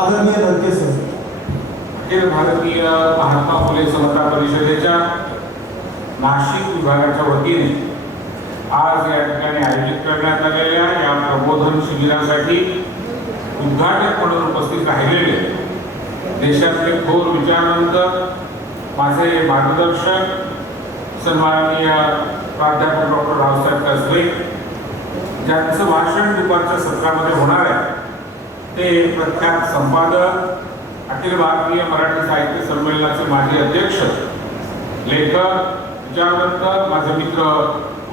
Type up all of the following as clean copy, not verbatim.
आदरणीय लडके सर. अखिल भारतीय महात्मा फुले समता परिषदेच्या नाशिक विभागाच्या वतीने आज या ठिकाणी आयोजित करण्यात आलेल्या या प्रबोधन शिबिरासाठी उद्घाटक म्हणून उपस्थित राहिलेले देशातले थोर विचारवंत माझे मार्गदर्शक सन्माननीय प्राध्यापक डॉक्टर रावसाहेब कसबे, ज्यांचं भाषण दुपारच्या सत्रामध्ये होणार आहे ते प्रख्यात संपादक, अखिल भारतीय मराठी साहित्य संमेलनाचे माजी अध्यक्ष, लेखक, विचारवंत, माझे मित्र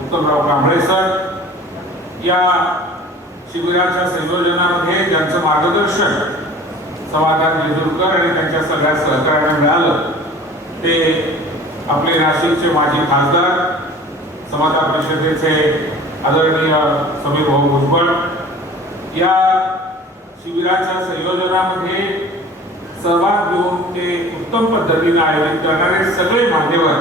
उत्तमराव कांबळे सर, या शिबिराच्या संयोजनामध्ये ज्यांचं मार्गदर्शन समाधान जेजुरकर आणि त्यांच्या सगळ्या सहकार्याने मिळालं ते आपले नाशिकचे माजी खासदार, समता परिषदेचे आदरणीय समीर भाऊ भुजबळ. या शिबिराच्या संयोजनामध्ये सहभाग घेऊन ते उत्तम पद्धतीने आयोजित करणारे सगळे मान्यवर,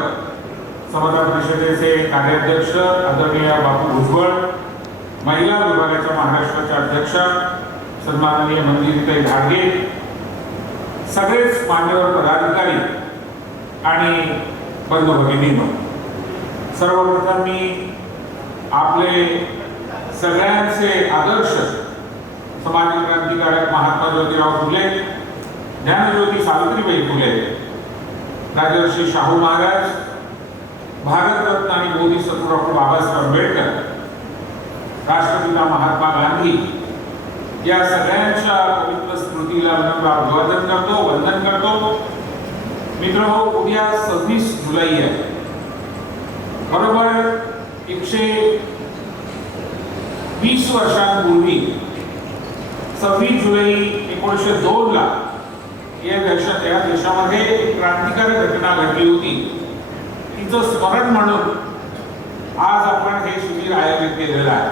समता परिषदेचे कार्याध्यक्ष आदरणीय बापू भुजबळ, महिला विभागाच्या महाराष्ट्राच्या अध्यक्षा सन्माननीय मंजिरीताई धाडगे, सगळेच मान्यवर पदाधिकारी आणि बंधू भगिनींनो, सर्वप्रथम मी आपले सगळ्यांचे आदर्श समाज क्रांतिकारक महात्मा ज्योतिराव फुले, ज्ञानज्योती सावित्रीबाई फुले, राजर्षी शाहू महाराज, भारतरत्न आणि बोधिसत्व डॉक्टर बाबासाहेब आंबेडकर, राष्ट्रपिता महात्मा गांधी या सगळ्यांच्या पवित्र स्मृतीला अभिवादन करतो, वंदन करतो. मित्रहो, उद्या 26 जुलै आहे. बरोबर 120 वर्षांपूर्वी 26 जुलै 1902 ला या देशामध्ये एक क्रांतिकारक घटना घडली होती. तिचं स्मरण म्हणून आज आपण हे शिबिर आयोजित केलेलं आहे.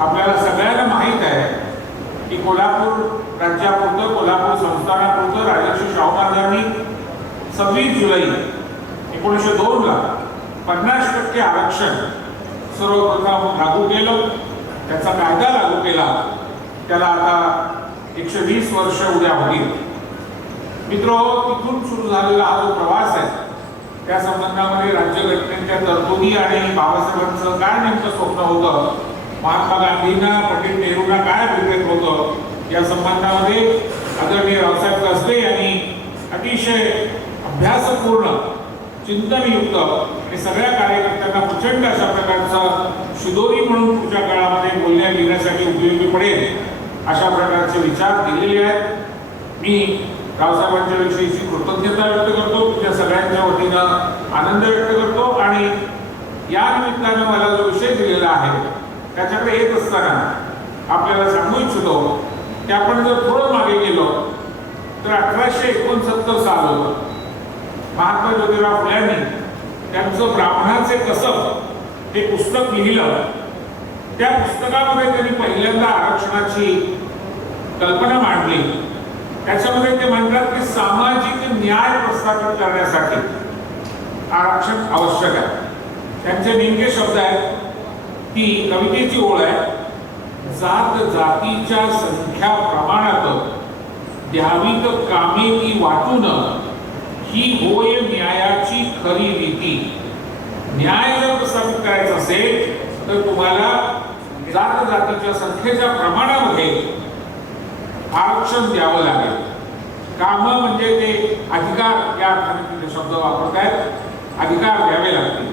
आपल्याला सगळ्यांना माहीत आहे की कोल्हापूर राज्यापुरतं, कोल्हापूर संस्थानापुरतं राजर्षी शाहू महाराजांनी 26 जुलै 1902 ला 50% आरक्षण सर्वप्रथम लागू केलं, त्याचा कायदा लागू केला. त्याला आता 120 वर्ष उद्या होतील. मित्रहो, तिथून सुरू झालेला हा जो प्रवास आहे त्या संबंधामध्ये राज्यघटनेच्या तरतुदी आणि बाबासाहेबांचं काय नेमकं स्वप्न होतं, महात्मा गांधींना, पंडित नेहरूंना काय अभिप्रेत होतं, या संबंधामध्ये आदरणीय रावसाहेब कसबे यांनी अतिशय अभ्यासपूर्ण, चिंतनयुक्त आणि सगळ्या कार्यकर्त्यांना प्रचंड अशा प्रकारचं शिदोरी म्हणून पुढच्या काळामध्ये बोलण्या लिहिण्यासाठी उपयोगी पडेल अशा प्रकारचे विचार दिलेले आहेत. मी रावसाहेबांच्या विषयीची कृतज्ञता व्यक्त करतो, तुमच्या सगळ्यांच्या वतीनं आनंद व्यक्त करतो आणि या निमित्तानं मला जो विषय दिलेला आहे त्याच्याकडे येत असताना आपल्याला सांगू इच्छितो की आपण जर थोडं मागे गेलो तर 1869 साल होतं. महात्मा ज्योतिराव फुल्यांनी त्यांचं ब्राह्मणाचे कसब हे पुस्तक लिहिलं. त्या पुस्तकामध्ये त्यांनी पहिल्यांदा आरक्षणाची कल्पना मांडली. त्याच्यामध्ये ते म्हणतात की सामाजिक न्याय प्रस्थापित करण्यासाठी आरक्षण आवश्यक आहे. त्यांचे नेमके शब्द आहेत, ती कवितेची ओळ आहे, जात जातीच्या संख्या प्रमाणात द्यावीत कामे ती वाटून, ही होय न्यायाची खरी रीती. न्याय जर प्रस्थापित करायचा असेल तर तुम्हाला जात जातीच्या संख्येच्या प्रमाणामध्ये आरक्षण द्यावं लागेल. काम म्हणजे ते अधिकार, या अर्थाने ते शब्द वापरतायत, अधिकार द्यावे लागतील,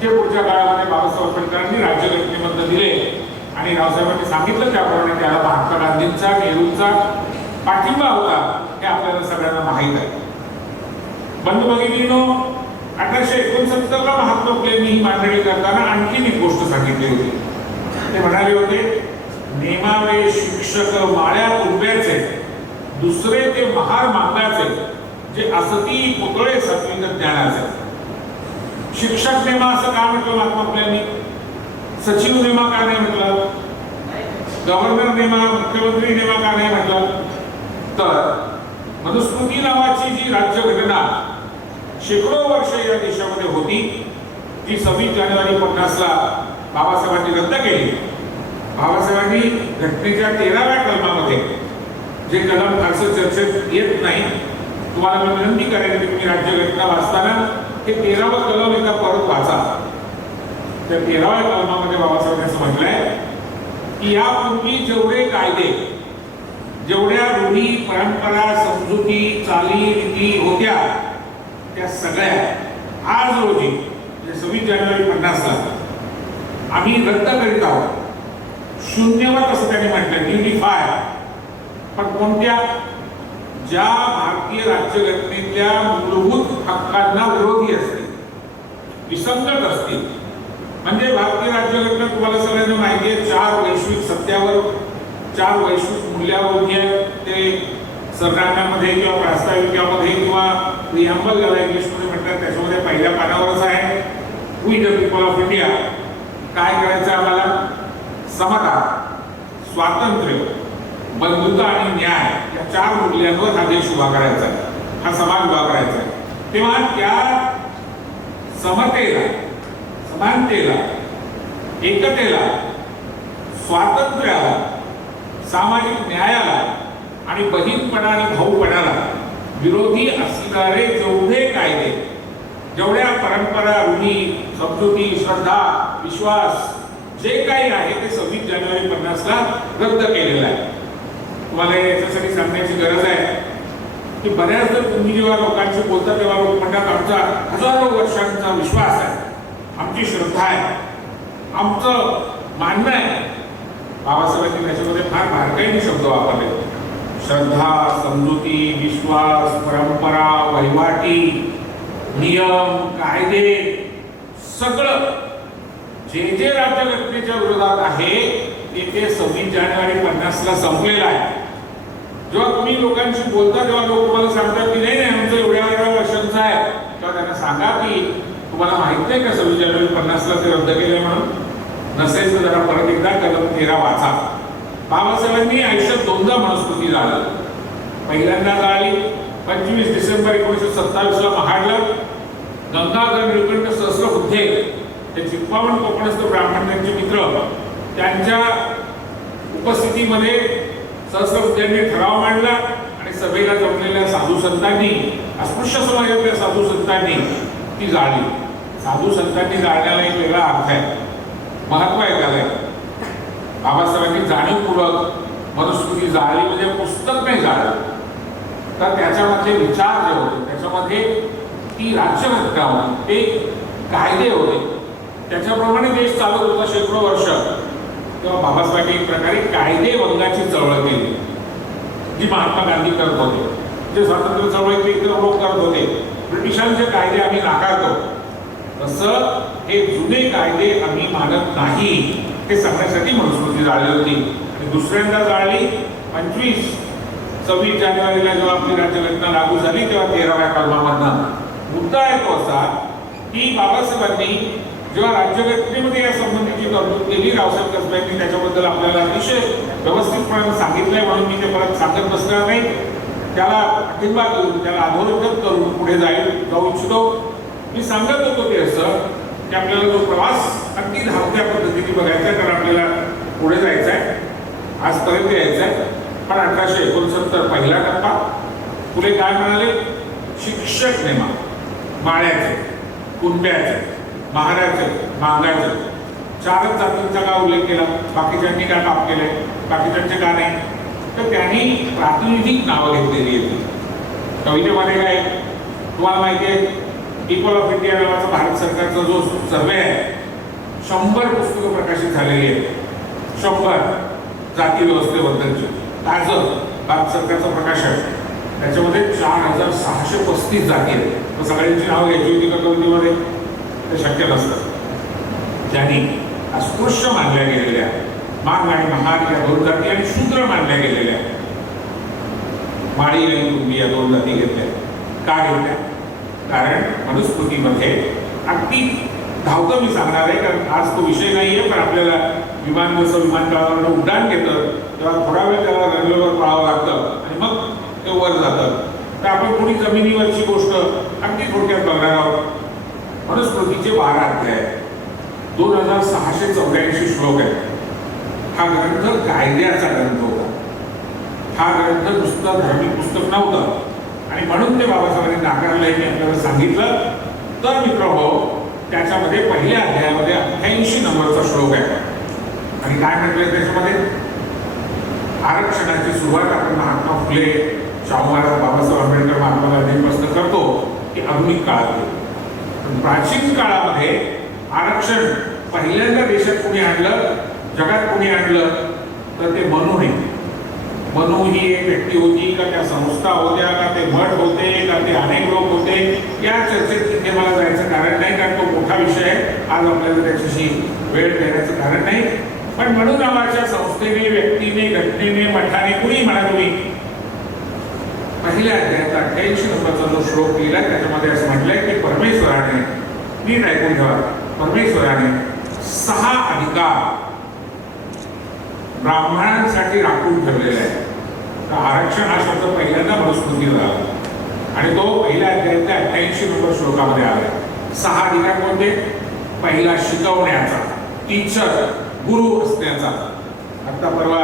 जे पुढच्या काळामध्ये बाबासाहेब आंबेडकरांनी राज्यघटनेमध्ये दिले आणि रावसाहेबांनी सांगितलं त्याप्रमाणे त्याला महात्मा गांधींचा, नेहरूंचा पाठिंबा होता हे आपल्याला सगळ्यांना माहीत आहे. बंधू भगिनींनो, 1869 ला महात्मा फुलेंनी ही मांडणी करताना आणखीन एक गोष्ट सांगितली होती. ते म्हणाले होते, नेमावे शिक्षक माळ्या उभ्याचे, दुसरे ते महार मागाचे, जे असती पुतळे सत्विक ज्ञानाचे. शिक्षक नेमा असं का म्हटलं महात्मा फुलेंनी? सचिव नेमा का नाही म्हटलं? गव्हर्नर नेमा, मुख्यमंत्री नेमा का नाही म्हटलं? तर मनुस्मृती नावाची जी राज्यघटना शेकडो वर्ष या देशामध्ये होती, जी 26 जानेवारी 50 ला बाबासाहेबांनी रद्द केली. बाबासाहेबांनी घटनेच्या 13व्या कलमामध्ये जे कलम फारसं चर्चेत येत नाही, तुम्हाला मी विनंती करेन की तुम्ही राज्यघटना वाचताना हे 13वं कलम एकदा परत वाचा. त्या 13व्या कलमामध्ये बाबासाहेबांनी असं म्हटलंय की यापूर्वी जेवढे कायदे, जेवढ्या रूढी, परंपरा, समजुती, चाली, रीती होत्या त्या सगळ्या आज रोजी 26 जानेवारी 50ला आम्ही रद्द करीत आहोत. शून्यवत असं त्यांनी म्हटलं, न्यूलिफाय. पण कोणत्या? ज्या भारतीय राज्यघटनेतल्या मूलभूत हक्कांना विरोधी असतील, विसंगत असतील. म्हणजे भारतीय राज्यघटना तुम्हाला सगळ्यांना माहिती आहे 4 वैश्विक सत्यावर, 4 वैश्विक मूल्यावरती आहे. ते सरनाम्यामध्ये किंवा प्रास्ताविकामध्ये किंवा प्रिॲम्बल ज्याला इंग्लिशमध्ये म्हणतात त्याच्यामध्ये पहिल्या पानावरच आहे, we the people of India. काय करायचं आम्हाला? समता, स्वातंत्र्य, बंधुता आणि न्याय या 4 मूल्यांवर हा देश उभा करायचा आहे, हा समाज उभा करायचा आहे. तेव्हा त्या समतेला, समानतेला, एकतेला, स्वातंत्र्याला, सामाजिक न्यायाला आणि बहीणपणा आणि भाऊपणाला विरोधी असणारे जेवढे कायदे, जेवढ्या परंपरा, रूढी, समजुती, श्रद्धा, विश्वास जे काही आहे ते 26 जानेवारी 50ला रद्द केलेलं आहे. तुम्हाला याच्यासाठी सांगण्याची गरज आहे की बऱ्याचदा तुम्ही जेव्हा लोकांशी बोलता तेव्हा लोक म्हणतात आमचा हजारो वर्षांचा विश्वास आहे, आमची श्रद्धा आहे, आमचं मानणं आहे. बाबासाहेबांनी त्याच्यामध्ये फार बारकाईने शब्द वापरले. श्रद्धा, समजुती, विश्वास, परंपरा, वहिवाटी, नियम, कायदे, सगळं जे जे राज्यघटनेच्या विरोधात आहे ते 26 जानेवारी 50ला संपलेलं आहे. जेव्हा तुम्ही लोकांशी बोलता तेव्हा लोक तुम्हाला सांगतात की नाही आमचं एवढ्या वर्षांचं आहे, तेव्हा त्यांना सांगा की तुम्हाला माहित नाही का 26 जानेवारी 50ला ते रद्द केले म्हणून? नसेल तर जरा परत एकदा कलम 13 वाचा. बाबासाहेबांनी आयुष्यात 2दा मनुस्मृती जाळली. पहिल्यांदा जाळली 25 डिसेंबर 1927ला महाडला. गंगाधर निळकंठ सहस्रबुद्धे ते 52 कोकणस्थ ब्राह्मण त्यांचे मित्र त्यांच्या उपस्थितीमध्ये सहस्रबुद्ध्यांनी ठराव मांडला आणि सभेला जमलेल्या साधू संतांनी, अस्पृश्य समाजातल्या साधू संतांनी ती जाळली. साधू संतांनी जाळण्याला एक वेगळा अर्थ आहे, महत्व आहे त्याला. बाबासाहेबांनी जाणीवपूर्वक मनुस्मृती जाळली, म्हणजे पुस्तक नाही जाळलं, तर त्याच्यामध्ये विचार जे होते, त्याच्यामध्ये ती राज्यघटना होती, ते कायदे होते, त्याच्याप्रमाणे देश चालत होता शेकडो वर्ष. तेव्हा बाबासाहेबांनी एक प्रकारे कायदे भंगाची चळवळ केली, जी महात्मा गांधी करत होते, जे स्वातंत्र्य चळवळीतले इतर लोक करत होते. ब्रिटिशांचे कायदे आम्ही नाकारतो, तसं हे जुने कायदे आम्ही मानत नाही हे सांगण्यासाठी मनुस्मृती जाळली होती. आणि दुसऱ्यांदा जाळली 26 जानेवारीला जेव्हा आपली राज्यघटना लागू झाली तेव्हा 13व्या कलमामधनं. मुद्दा आहे तो असा की बाबासाहेबांनी जेव्हा राज्यघटनेमध्ये या संबंधीची तरतूद केली, रावसाहेब कसब्यांनी त्याच्याबद्दल आपल्याला अतिशय व्यवस्थितपणे सांगितलंय, म्हणून मी ते परत सांगत बसणार नाही. त्याला पाठिंबा करून, त्याला अधोरेखित करून पुढे जाऊ इच्छितो. मी सांगत होतो ते असं की आपल्याला जो प्रवास अगदी धावत्या पद्धतीने बघायचा आहे, कारण आपल्याला पुढे जायचं आहे, आजपर्यंत यायचं आहे. पण 1869 पहिला टप्पा. पुढे काय म्हणाले? शिक्षक नेमा, माळ्याचे, कुंब्याचे, महाराचे, मागाचे, 4च जातींचा का उल्लेख केला? बाकीच्यांनी काय काम केलंय? बाकीच्यांचे का नाही? तर त्यांनी प्रातिनिधिक नावं घेतलेली आहेत. कवितेमध्ये काय तुम्हाला माहिती आहे, पीपल ऑफ इंडिया नावाचा भारत सरकारचा जो सर्वे आहे, 100 पुस्तकं प्रकाशित झालेली आहेत. 100 जाती व्यवस्थेबद्दलची ताजं भारत सरकारचं प्रकाशन. त्याच्यामध्ये 4635 जाती आहेत. तर सगळ्यांची नावं घ्यायची होती का कवितेमध्ये? ते शक्य नसतं. ज्यांनी अस्पृश्य मानल्या गेलेल्या, माग आणि महाग या 2 जाती आणि शूद्र मानल्या गेलेल्या, माळी आणि कुंभी या 2 जाती घेतल्या. का घेतल्या? कारण मनुस्मृतीमध्ये अगदी धावतं मी सांगणार आहे, कारण आज तो विषय नाही आहे, पण आपल्याला विमान जसं विमानतळावर उड्डाण घेतं तेव्हा थोडा वेळ त्याला रनवेवर पळावं लागतं आणि मग ते वर जातं. तर आपण थोडी जमिनीवरची गोष्ट अगदी थोडक्यात बघणार आहोत. मनुस्मृतीचे 12 अध्याय, 2684 श्लोक आहेत. हा ग्रंथ कायद्याचा ग्रंथ होता. हा ग्रंथ नुसतं धार्मिक पुस्तक नव्हतं आणि म्हणून ते बाबासाहेबांनी नाकारलं हे मी आपल्याला सांगितलं. तर मित्रहो, त्याच्यामध्ये पहिल्या अध्यायामध्ये 88 नंबरचा श्लोक आहे आणि काय म्हटलंय त्याच्यामध्ये, आरक्षणाची सुरुवात आपण महात्मा फुले, शाहू महाराज, बाबासाहेब आंबेडकर, महात्मा गांधींपासून करतो की आधुनिक काळात. पण प्राचीन काळामध्ये आरक्षण पहिल्यांदा देशात कोणी आणलं, जगात कोणी आणलं, तर ते मनू नाही. मनू ही एक व्यक्ती होती का, त्या संस्था होत्या का, ते मठ होते का, ते अनेक लोक होते, या चर्चेत तिथे मला जायचं कारण नाही, कारण तो मोठा विषय आहे. आज आपल्याला त्याच्याशी वेळ देण्याचं कारण नाही. पण म्हणून नावाच्या संस्थेने, व्यक्तीने, घटनेने, मठाने, कुणी म्हणा तुम्ही, पहिल्या अध्यायात 88 नंबरचा जो श्लोक लिहिला त्याच्यामध्ये असं म्हटलंय की परमेश्वराने, नीट ऐकून ठेवा, परमेश्वराने 6 अधिकार ब्राह्मणांसाठी राखून ठेवलेला आहे. तर आरक्षण हा शब्द पहिल्यांदा मनुस्मृतीत आला आणि तो पहिल्या अध्यायाच्या 88 नंबर श्लोकामध्ये आला. 6 अधिकार कोणते? पहिला शिकवण्याचा, टीचर, गुरु असण्याचा. आता परवा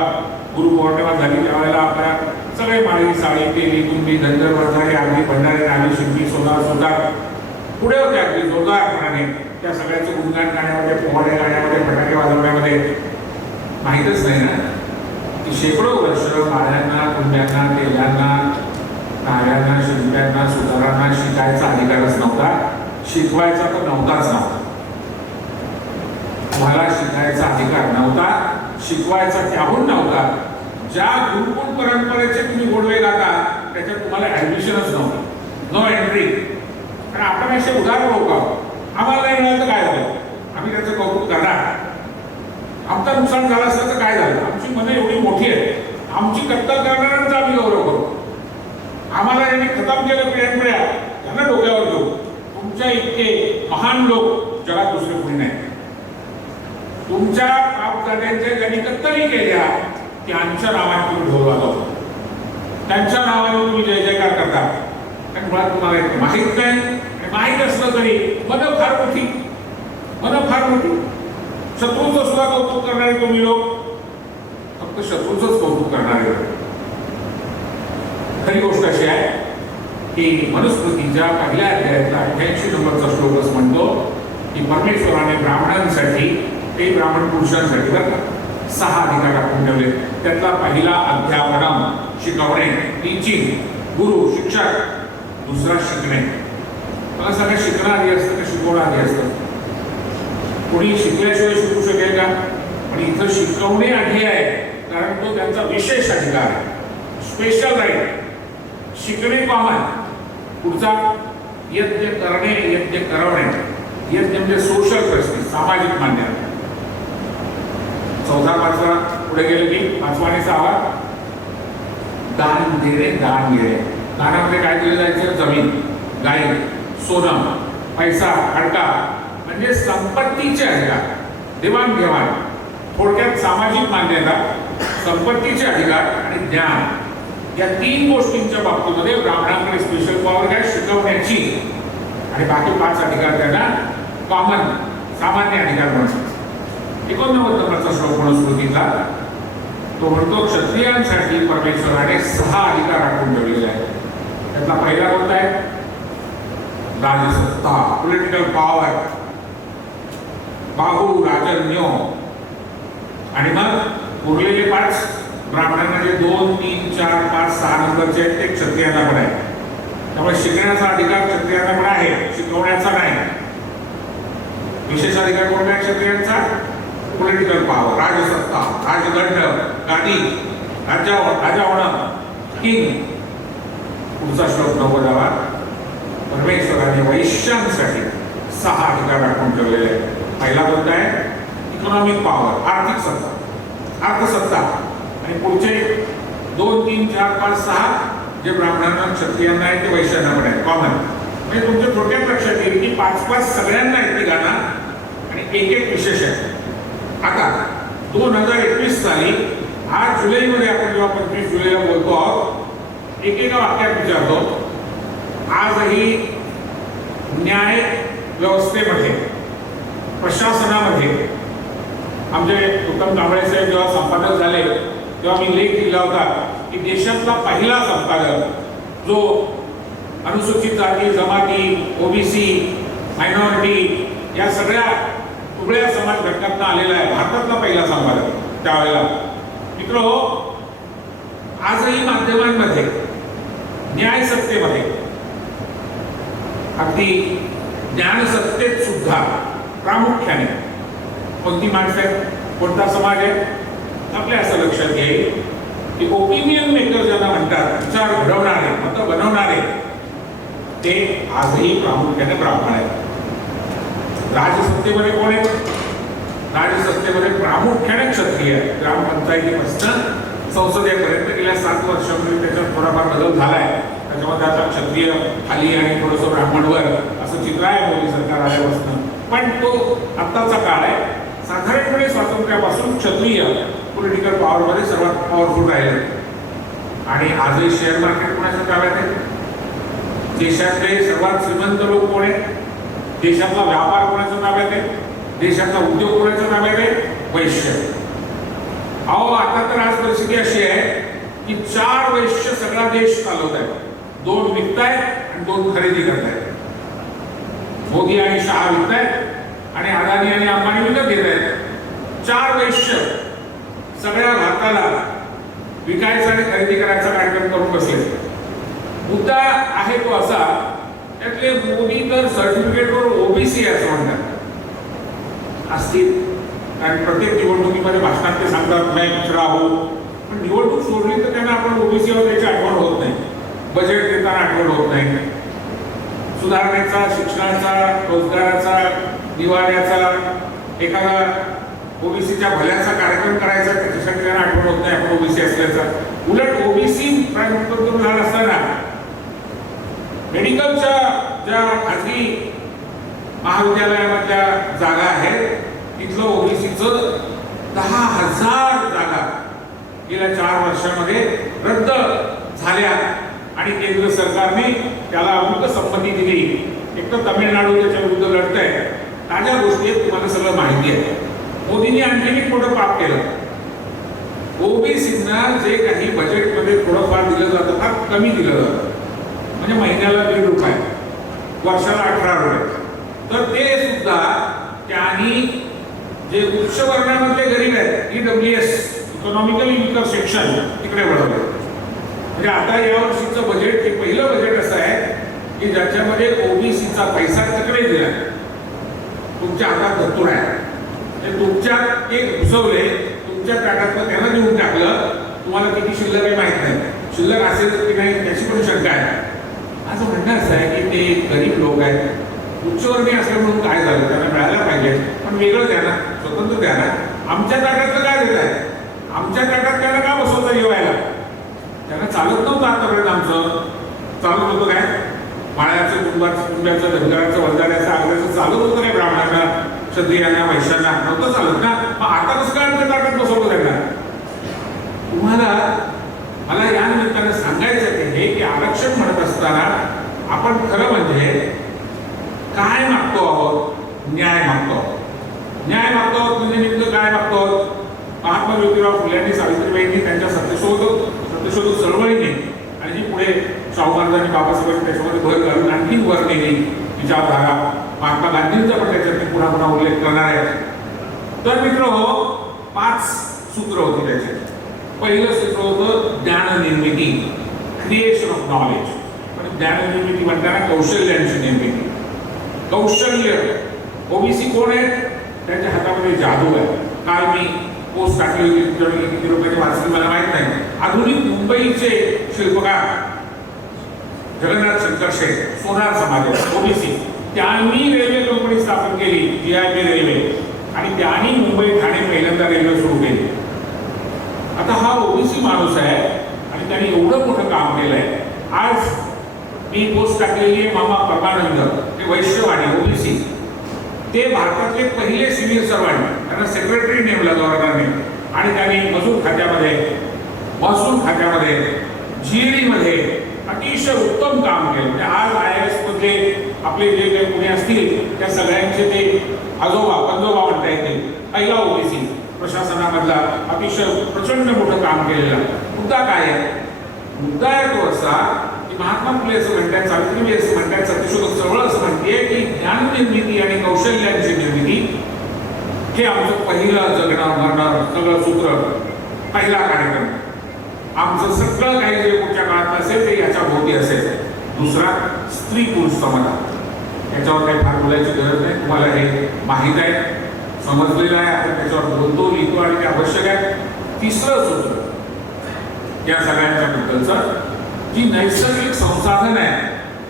गुरु पौर्णिमा झाली त्यावेळेला आपल्या सगळे माळी, साळी, तेली, कुंभी, धनगर, वरधारे, आगरी, भंडारे, नावी, शिंपी, सोनार, सुतार पुढे होते अगदी जोरदारपणाने त्या सगळ्याचं गुणगान गाण्यामध्ये, पोवाडे गाण्यामध्ये, फटाके वाजवण्यामध्ये. माहीतच नाही ना की शेकडो वर्ष माळ्यांना, कुंभ्यांना, तेल्यांना, नाव्यांना, शिंप्यांना, सुतारांना शिकायचा अधिकारच नव्हता, शिकवायचा तर नव्हताच नव्हता. तुम्हाला शिकायचा अधिकार नव्हता, शिकवायचा त्याहून नव्हता. ज्या गुरुकुल परंपरेचे तुम्ही गोडवे गाता त्याच्यात तुम्हाला ऍडमिशनच नव्हतं, नो एंट्री. कारण आपण असे उदार लोक आहोत, आम्हाला नाही मिळालं तर काय झालं, आम्ही त्याचं कौतुक करणार. आमचं नुकसान झालं असलं तर काय झालं, आमची मनं एवढी मोठी आहेत, आमची कत्तल करणाऱ्यांचा आम्ही गौरव करू. आम्हाला ज्यांनी खतम केलं पिढ्यानपिढ्या त्यांना डोक्यावर घेऊ. तुमच्या इतके महान लोक जगात दुसरे कोणी नाही. तुमच्या बापदाद्यांच्या ज्यांनी कत्तली केल्या त्यांच्या नावाने तुम्ही ढोल वाजवता, त्यांच्या नावाने तुम्ही जय जयकार करता. आणि मुळात तुम्हाला माहीत नाही, माहीत असलं तरी मनं फार मोठी, मनं फार मोठी. शत्रूचं सुद्धा कौतुक करणारे तुम्ही लोक, फक्त शत्रूचंच कौतुक करणारे. खरी गोष्ट अशी आहे की मनुस्मृतीच्या पहिल्या अध्यायातला 88 नंबरचा श्लोकच म्हणतो की परमेश्वराने ब्राह्मणांसाठी, ते ब्राह्मण पुरुषांसाठी बरं का 6 अधिकार राखून ठेवले. त्यातला पहिला अध्यापन, शिकवणे, टीचिंग, गुरु, शिक्षक. दुसरा शिकणे. मला सगळं शिकणं आधी असतं का शिकवणं आधी असतं? कोणी शिकल्याशिवाय शिकू शकेल का? पण इथं शिकवणे आधी आहे, कारण तो त्यांचा विशेष अधिकार आहे, स्पेशल राईट. शिकणे कॉमन. पुढचा यज्ञ करणे, यज्ञ करवणे. यज्ञ म्हणजे सोशल जस्टिस, सामाजिक मान्यता. 4था 5वा पुढे गेले की 5वा आणि 6वा दान देणे, दान घेणे. दानामध्ये काय दिलं जायचं? जमीन, गाई, सोनं, पैसा, खडका, म्हणजे संपत्तीचे अधिकार, देवाणघेवाण. थोडक्यात सामाजिक मान्यता, संपत्तीचे अधिकार आणि ज्ञान. या 3 गोष्टींच्या बाबतीमध्ये ब्राह्मणांकडे स्पेशल पॉवर काय? शिकवण्याची. आणि बाकी 5 अधिकार त्यांना कॉमन, सामान्य अधिकार म्हणतात. 89 नंबरचा श्लोक मनुस्मृतीचा तो म्हणतो क्षत्रियांसाठी परमेश्वराने 6 अधिकार राखून ठेवलेले आहेत. त्यातला पहिला कोणता आहे? राजसत्ता, पॉलिटिकल पॉवर, बाहू, राजन्य. आणि मग उरलेले 5 ब्राह्मणांना जे 2, 3, 4, 5, 6 नंबरचे आहेत ते क्षत्रियांना पण आहे. त्यामुळे शिकण्याचा अधिकार क्षत्रियांना पण आहे, शिकवण्याचा नाही. विशेष अधिकार कोणता आहे क्षत्रियांचा? पॉलिटिकल पॉवर, राजसत्ता, राजदंड, गादी, राजा होणं, किंग. पुढचा श्लोक 90वा. परमेश्वराने वैश्यांसाठी 6 अधिकार राखून ठेवलेले आहेत. पहिला कोणता आहे? इकॉनॉमिक पॉवर, आर्थिक सत्ता, अर्थसत्ता. आणि पुढचे 2, 3, 4, 5, 6 जे ब्राह्मणांना, क्षत्रियांना आहे ते वैश्यांना पण आहे, कॉमन. म्हणजे तुमच्या थोडक्यात लक्षात येईल की 5-5 सगळ्यांना आहेत तिघांना आणि 1-1 विशेष आहे. आता 2021 साली, आज जुलैमध्ये आपण जेव्हा 25 जुलैला बोलतो आहोत, एकेका वाक्यात विचारतो, आजही न्याय व्यवस्थेमध्ये, प्रशासनामध्ये आमचे उत्तम कांबळे साहेब जेव्हा संपादक झाले तेव्हा मी लेख लिहिला होता की देशातला पहिला संपादक जो अनुसूचित जाती जमाती ओबीसी मायनॉरिटी या सगळ्या उघड्या समाज घटकांना आलेला आहे, भारतातला पहिला संपादक त्यावेळेला. मित्र, आजही माध्यमांमध्ये न्यायसत्तेमध्ये अगदी ज्ञानसत्तेत सुद्धा प्रामुख्याने कोणती माणसं आहेत, कोणता समाज आहे, आपल्या असं लक्षात घेईल की ओपिनियन मेकर ज्यांना म्हणतात, विचार घडवणारे मत बनवणारे, ते आजही प्रामुख्याने ब्राह्मण आहेत. राजसत्तेमध्ये कोण आहेत? राजसत्तेमध्ये प्रामुख्याने क्षत्रिय आहेत. ग्रामपंचायतीपासून संसदेपर्यंत गेल्या 7 वर्षांपूर्वी त्याच्यात थोडाफार बदल झालाय. त्याच्यामध्ये आता क्षत्रिय खाली आणि थोडंसं ब्राह्मणवर असं चित्र आहे मोदी सरकार आल्यापासून. पण तो आत्ताचा काळ आहे. साधारणपणे स्वातंत्र्यापासून क्षत्रिय पॉलिटिकल पॉवरमध्ये सर्वात पॉवरफुल राहिले. आणि आजही शेअर मार्केट कोणाच्या ताब्यात आहे? देशातले सर्वात श्रीमंत लोक कोण आहेत? देशातला व्यापार कोणाच्या ताब्यात आहे? देशातला उद्योग कोणाच्या ताब्यात आहे? वैश्य. अहो, आता तर आज परिस्थिती अशी आहे की 4 वैश्य सगळा देश चालवत आहेत. 2 विकतायत आणि 2 खरेदी करतायत. मोदी आणि शहा विकतायत आणि अदानी आणि अंबानी विकत घेत आहेत. 4 वैश्य सगळ्या भारताला विकायचा आणि खरेदी करायचा कार्यक्रम करून बसले. मुद्दा आहे तो असा, त्यातले मोदी तर सर्टिफिकेटवर ओबीसी असं म्हणतात असतील, कारण प्रत्येक निवडणुकीमध्ये भाषणात ते सांगतात मैं पिछड़ा हूं. पण निवडणूक सोडली तर त्यांना आपण ओबीसीवर त्याची आठवण होत नाही, बजेट देताना आठवण होत नाही, सुधारणेचा, शिक्षणाचा, रोजगाराचा, निवाऱ्याचा, एखादा ओबीसीच्या भल्याचा कार्यक्रम करायचा त्याच्यासाठी त्यांना आठवण होत नाही आपण ओबीसी असल्याचा. उलट ओबीसी प्राईम मिनिस्टर लहान असताना मेडिकलच्या ज्या खाजगी महाविद्यालयामधल्या जागा आहेत तिथलं ओबीसीचं 10,000 जागा गेल्या 4 वर्षामध्ये रद्द झाल्या आणि केंद्र सरकारने त्याला अमुक संमती दिली. एक तर तमिळनाडू त्याच्या विरुद्ध लढत आहे. ताज्या गोष्टी आहेत, तुम्हाला सगळं माहिती आहे. मोदींनी आणखी एक मोठं पाप केलं. ओबीसींना जे काही बजेटमध्ये थोडंफार दिलं जातं फार कमी दिलं जातं, म्हणजे महिन्याला 1.5 रुपये, वर्षाला 18 रुपये. तर ते सुद्धा त्यांनी जे उच्च वर्गामधले गरीब आहेत, EWS इकॉनॉमिकली वीकर सेक्शन तिकडे वळवले. म्हणजे आता या वर्षीचं बजेट हे पहिलं बजेट असं आहे की ज्याच्यामध्ये ओबीसीचा पैसा तिकडे दिला, तुमच्या हातात धतूर आहे. तुमच्यात एक घुसवले, तुमच्या ताटातलं त्यांना देऊन टाकलं. तुम्हाला किती शिल्लक आहे माहित नाही, शिल्लक असेल की नाही त्याची पण शंका आहे. असं म्हणणं असं आहे की ते गरीब लोक आहेत, उच्चवर्णीय असल्या म्हणून काय झालं, त्यांना मिळायला पाहिजे, पण वेगळं द्या ना, स्वतंत्र द्या ना. आमच्या ताटातलं काय देत आहे? आमच्या ताटात त्याला का बसवतं जेवायला? त्यांना चालत नव्हतं आतापर्यंत. आमचं चालत होतं काय? माळ्याचं, कुंब्याचं, धनगराचं, वंजाऱ्याचं, आग्र्याचं चालत होतं काय? ब्राह्मणांना, क्षत्रियांना, वैश्यांना नव्हतं चालत ना. मग आता कसं काय आमच्या ताटात बसवलं त्यांना? तुम्हाला मला या निमित्तानं सांगायचं हे की आरक्षण म्हणत असताना आपण खरं म्हणजे काय मागतो आहोत? न्याय मागतो आहोत. न्याय मागतो आहोत म्हणजे नेमकं काय मागतो आहोत? महात्मा ज्योतिराव फुले आणि सावित्रीबाईंनी त्यांच्या सत्यशोधक चळवळीने आणि जी पुढे शाहू महाराजांनी बाबासाहेबांनी त्याच्यामध्ये भर घालून आणखी वर नेली विचारधारा, महात्मा गांधींचा पण त्याच्यात पुन्हा पुन्हा उल्लेख करणार आहे. तर मित्र हो, 5 सूत्र होती त्याचे. पहिलं सूत्र होतं ज्ञान निर्मिती, क्रिएशन ऑफ नॉलेज. पण ज्ञान निर्मिती म्हणताना कौशल्यांची निर्मिती. कौशल्य, ओबीसी कोण आहेत? त्यांच्या हातामध्ये जादू आहे. काल मी पोस्ट टाकली होती, किती रुपयाची वाचली मला माहित नाही. आधुनिक मुंबईचे शिल्पकार जगन्नाथ शंकर शेठ, सोनार समाज ओबीसी, त्यांनी रेल्वे कंपनी स्थापन केली, GIP रेल्वे, आणि त्यांनी मुंबई ठाणे पहिल्यांदा रेल्वे सुरू केली. आता हा ओबीसी माणूस आहे आणि त्यांनी एवढं मोठं काम केलंय. आज मी पोस्ट टाकलेली आहे मामा परमानंद, ते वैश्यवाडी ओबीसी, ते भारतातले पहिले सिव्हिल सर्वंट, त्यांना सेक्रेटरी नेमला गव्हर्नरने, आणि त्यांनी महसूल खात्यामध्ये GED मध्ये अतिशय उत्तम काम केलं. म्हणजे आज IAS मध्ये आपले जे काही पुणे असतील त्या सगळ्यांचे ते आजोबा पंजोबा म्हणता येतील. पहिला ओबीसी प्रशासनामधला अतिशय प्रचंड मोठं काम केलेलं. मुद्दा काय आहे? मुद्दा आहे तो असा की महात्मा फुले असं म्हणतात, सावित्रीबाई असं म्हणतात, सत्यशोधक चळवळ असं म्हणते की ज्ञान निर्मिती आणि कौशल्यांची निर्मिती हे आमचं पहिलं जगणं मरणं सगळं सूत्र, पहिला कार्यक्रम. आमचं सगळं काही जे पुढच्या काळात असेल ते याच्या भोवती असेल. दुसरा, स्त्री पुरुष समता, याच्यावर काही फार बोलायची गरज नाही, तुम्हाला हे माहीत आहे, समजलेलं आहे, आपण त्याच्यावर बोलतो लिहितो आणि ते आवश्यक आहे. तिसरं सूत्र या सगळ्यांच्या बद्दलचं, जी नैसर्गिक संसाधन आहे,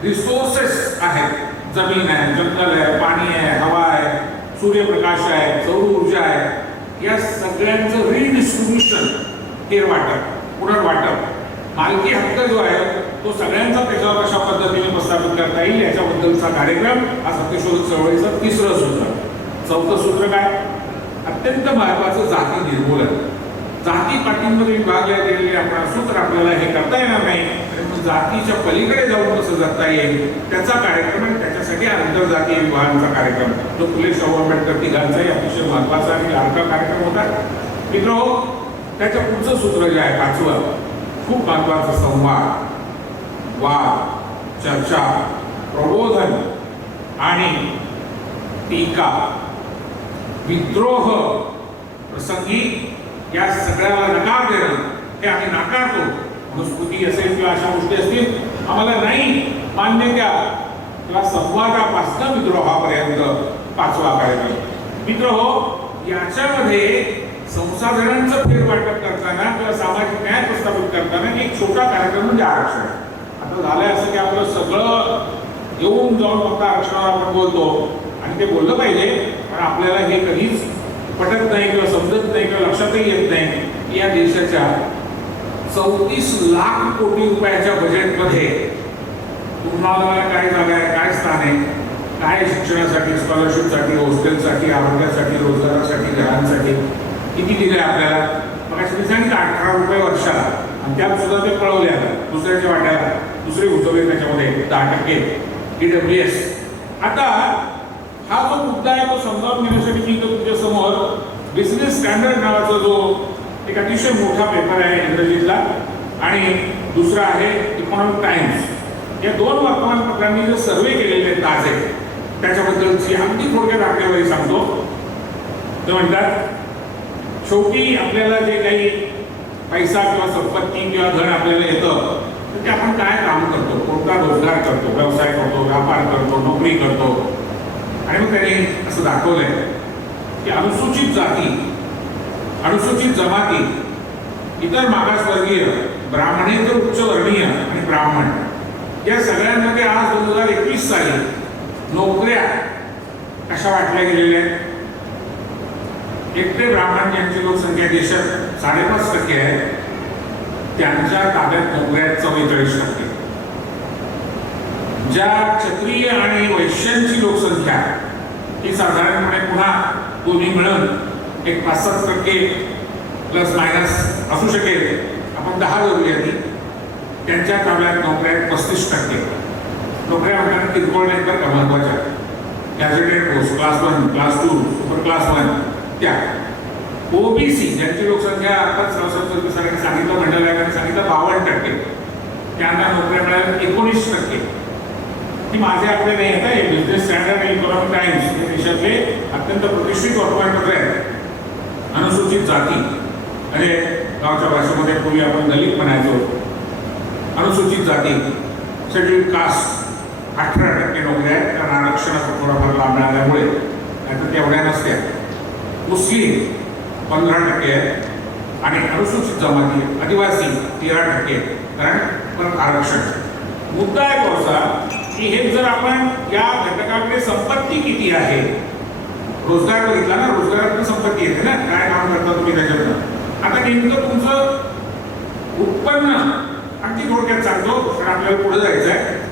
रिसोर्सेस आहेत, जमीन आहे, जंगल आहे, पाणी आहे, हवा आहे, सूर्यप्रकाश आहे, सौर ऊर्जा आहे, या सगळ्यांचं रिडिस्ट्रीब्युशन, फेरवाटप, पुनर्वाटप, मालकी हक्क जो आहे तो सगळ्यांचा त्याच्यावर कशा पद्धतीने प्रस्थापित करता येईल याच्याबद्दलचा कार्यक्रम हा सत्यशोधक चळवळीचं तिसरं सूत्र. चौथं सूत्र काय? अत्यंत महत्वाचं, जाती निर्मूलन. जाती पातळीमध्ये विभागल्या गेलेले आपण सूत्र आपल्याला हे करता येणार नाही, जातीच्या पलीकडे जाऊन कसं जगता येईल त्याचा कार्यक्रम आणि त्याच्यासाठी आंतरजातीय विभागांचा कार्यक्रम जो फुले शाहू आंबेडकर तिघांचाही अतिशय महत्वाचा आणि लाडका कार्यक्रम होता. मित्रांनो, त्याच्या पुढचं सूत्र जे आहे पाचवं, खूप महत्वाचं, संवाद, वाद, चर्चा, प्रबोधन आणि टीका, विद्रोह प्रसंगी या सगळ्याला नकार देणं हे आम्ही नाकारतो. मनुस्मृती असेल किंवा अशा गोष्टी असतील आम्हाला नाही मान्य द्या, किंवा संवादापासून विद्रोहापर्यंत पाचवा कार्यक्रम. मित्र हो, याच्यामध्ये संसाधनांचं फेरवाटप करताना किंवा सामाजिक न्याय प्रस्थापित करताना एक छोटा कार्यक्रम म्हणजे आरक्षण. आता झालंय असं की आपलं सगळं येऊन जाऊन फक्त आरक्षणावर आपण बोलतो आणि ते बोललं पाहिजे, पण आपल्याला हे कधीच पटत नाही किंवा समजत नाही किंवा लक्षातही येत नाही की या देशाच्या 34 लाख कोटी रुपयाच्या बजेटमध्ये तुम्हाला काय जागा आहे, काय स्थान आहे, काय शिक्षणासाठी, स्कॉलरशिपसाठी, हॉस्टेलसाठी, आरोग्यासाठी, रोजगारासाठी, घरांसाठी किती दिले आपल्याला? मग मी सांगितलं 18 रुपये वर्षाला, आणि त्यात सुद्धा ते पळवले आता दुसऱ्याच्या वाट्याला, दुसरे घुसवले त्याच्यामध्ये 10% EWS. आता हा जो मुद्दा आहे तो समजावून घेण्यासाठी मी तुमच्या समोर बिझनेस स्टँडर्ड नावाचा जो एक अतिशय मोठा पेपर आहे इंग्रजीतला आणि दुसरा आहे इकॉनॉमिक टाइम्स, या दोन वर्तमानपत्रांनी जे सर्वे केलेले आहेत ताजे त्याच्याबद्दलची अगदी थोडक्यात आकडेवारी सांगतो. ते म्हणतात शेवटी आपल्याला जे काही पैसा किंवा संपत्ती किंवा धन आपल्याला येतं तर ते आपण काय काम करतो, कोणता रोजगार करतो, व्यवसाय करतो, व्यापार करतो, नोकरी करतो. आणि मग त्यांनी असं दाखवलंय की अनुसूचित जाती, अनुसूचित जमाती, इतर मागासवर्गीय, ब्राह्मणेतर उच्चवर्णीय आणि ब्राह्मण या सगळ्यांमध्ये आज 2021 साली नोकऱ्या कशा वाटल्या गेलेल्या आहेत. एकटे ब्राह्मण यांची लोकसंख्या देशात 5.5% आहे, त्यांच्या ताब्यात नोकऱ्या 44%. ज्या क्षत्रिय आणि वैश्यांची लोकसंख्या ही साधारणपणे पुन्हा दोन्ही मिळून एक 5-7% प्लस मायनस असू शकेल, आपण 10 धरूया ती, त्यांच्या ताब्यात नोकऱ्या 35%. नोकऱ्या म्हणताना किरकोळ नाही तर महत्वाच्या, gazetted post, class 1, class 2, super class 1 त्या. ओबीसी ज्यांची लोकसंख्या आताच सरांनी सांगितलं, मंडळाने सांगितलं 52%, त्यांना नोकऱ्या मिळाल्या 19%. ही माझे आकडे नाही आहेत, हे बिझनेस स्टँडर्ड आणि इकॉनॉमिक टाइम्स हे देशातले अत्यंत प्रतिष्ठित वर्तमानपत्र आहेत. अनुसूचित जाती म्हणजे गावच्या भाषेमध्ये पूर्वी आपण दलित म्हणायचो. अनुसूचित जाती, शेड्यूल्ड कास्ट 18% नोकऱ्या आहेत, कारण आरक्षणाचा थोडाफार लाभ मिळाल्यामुळे, नाहीतर तेवढ्या नसत्या. मुस्लिम 15% आहेत आणि अनुसूचित जमाती आदिवासी 13%, कारण पण आरक्षण. मुद्दा आहे कसा की हे जर आपण या घटकाकडे संपत्ती किती आहे, रोजगार बघितला ना, रोजगारात संपत्ती येते ना, काय काम करता तुम्ही त्याच्यातनं. आता नेमकं तुमचं उत्पन्न अगदी थोडक्यात सांगतो, कारण आपल्याला पुढे जायचं आहे.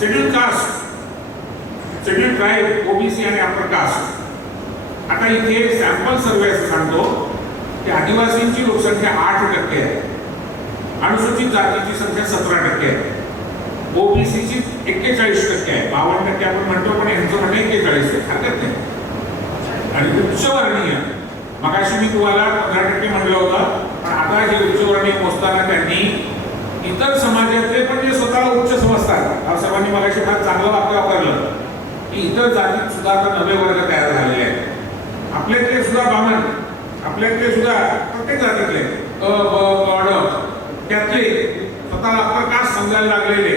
Scheduled caste, scheduled tribe, OBC आणि अपर कास्ट. आता इथे सॅम्पल सर्वे असं सांगतो की आदिवासींची लोकसंख्या 8% आहे, अनुसूचित जातीची संख्या 17% आहे, ओबीसीची 41% आहे, 52% आपण म्हणतो, पण यांचं म्हणणं 41 आहे, हरकत नाही. आणि उच्चवर्णीय, मगाशी मी तुम्हाला 15% म्हणलं होतं, पण आता हे उच्चवर्णीय मोजताना त्यांनी इतर समाजातले पण जे स्वतःला उच्च समजतात, आज सर्वांनी मगाशी फार चांगलं वाक्य वापरलं की इतर जातीत सुद्धा आता नवे वर्ग तयार झालेले आहेत. आपल्यातले सुद्धा ब्राह्मण, आपल्यातले सुद्धा प्रत्येक जातीतले अ ब क ड त्यातले स्वतःला अप्पर कास्ट समजायला लागलेले.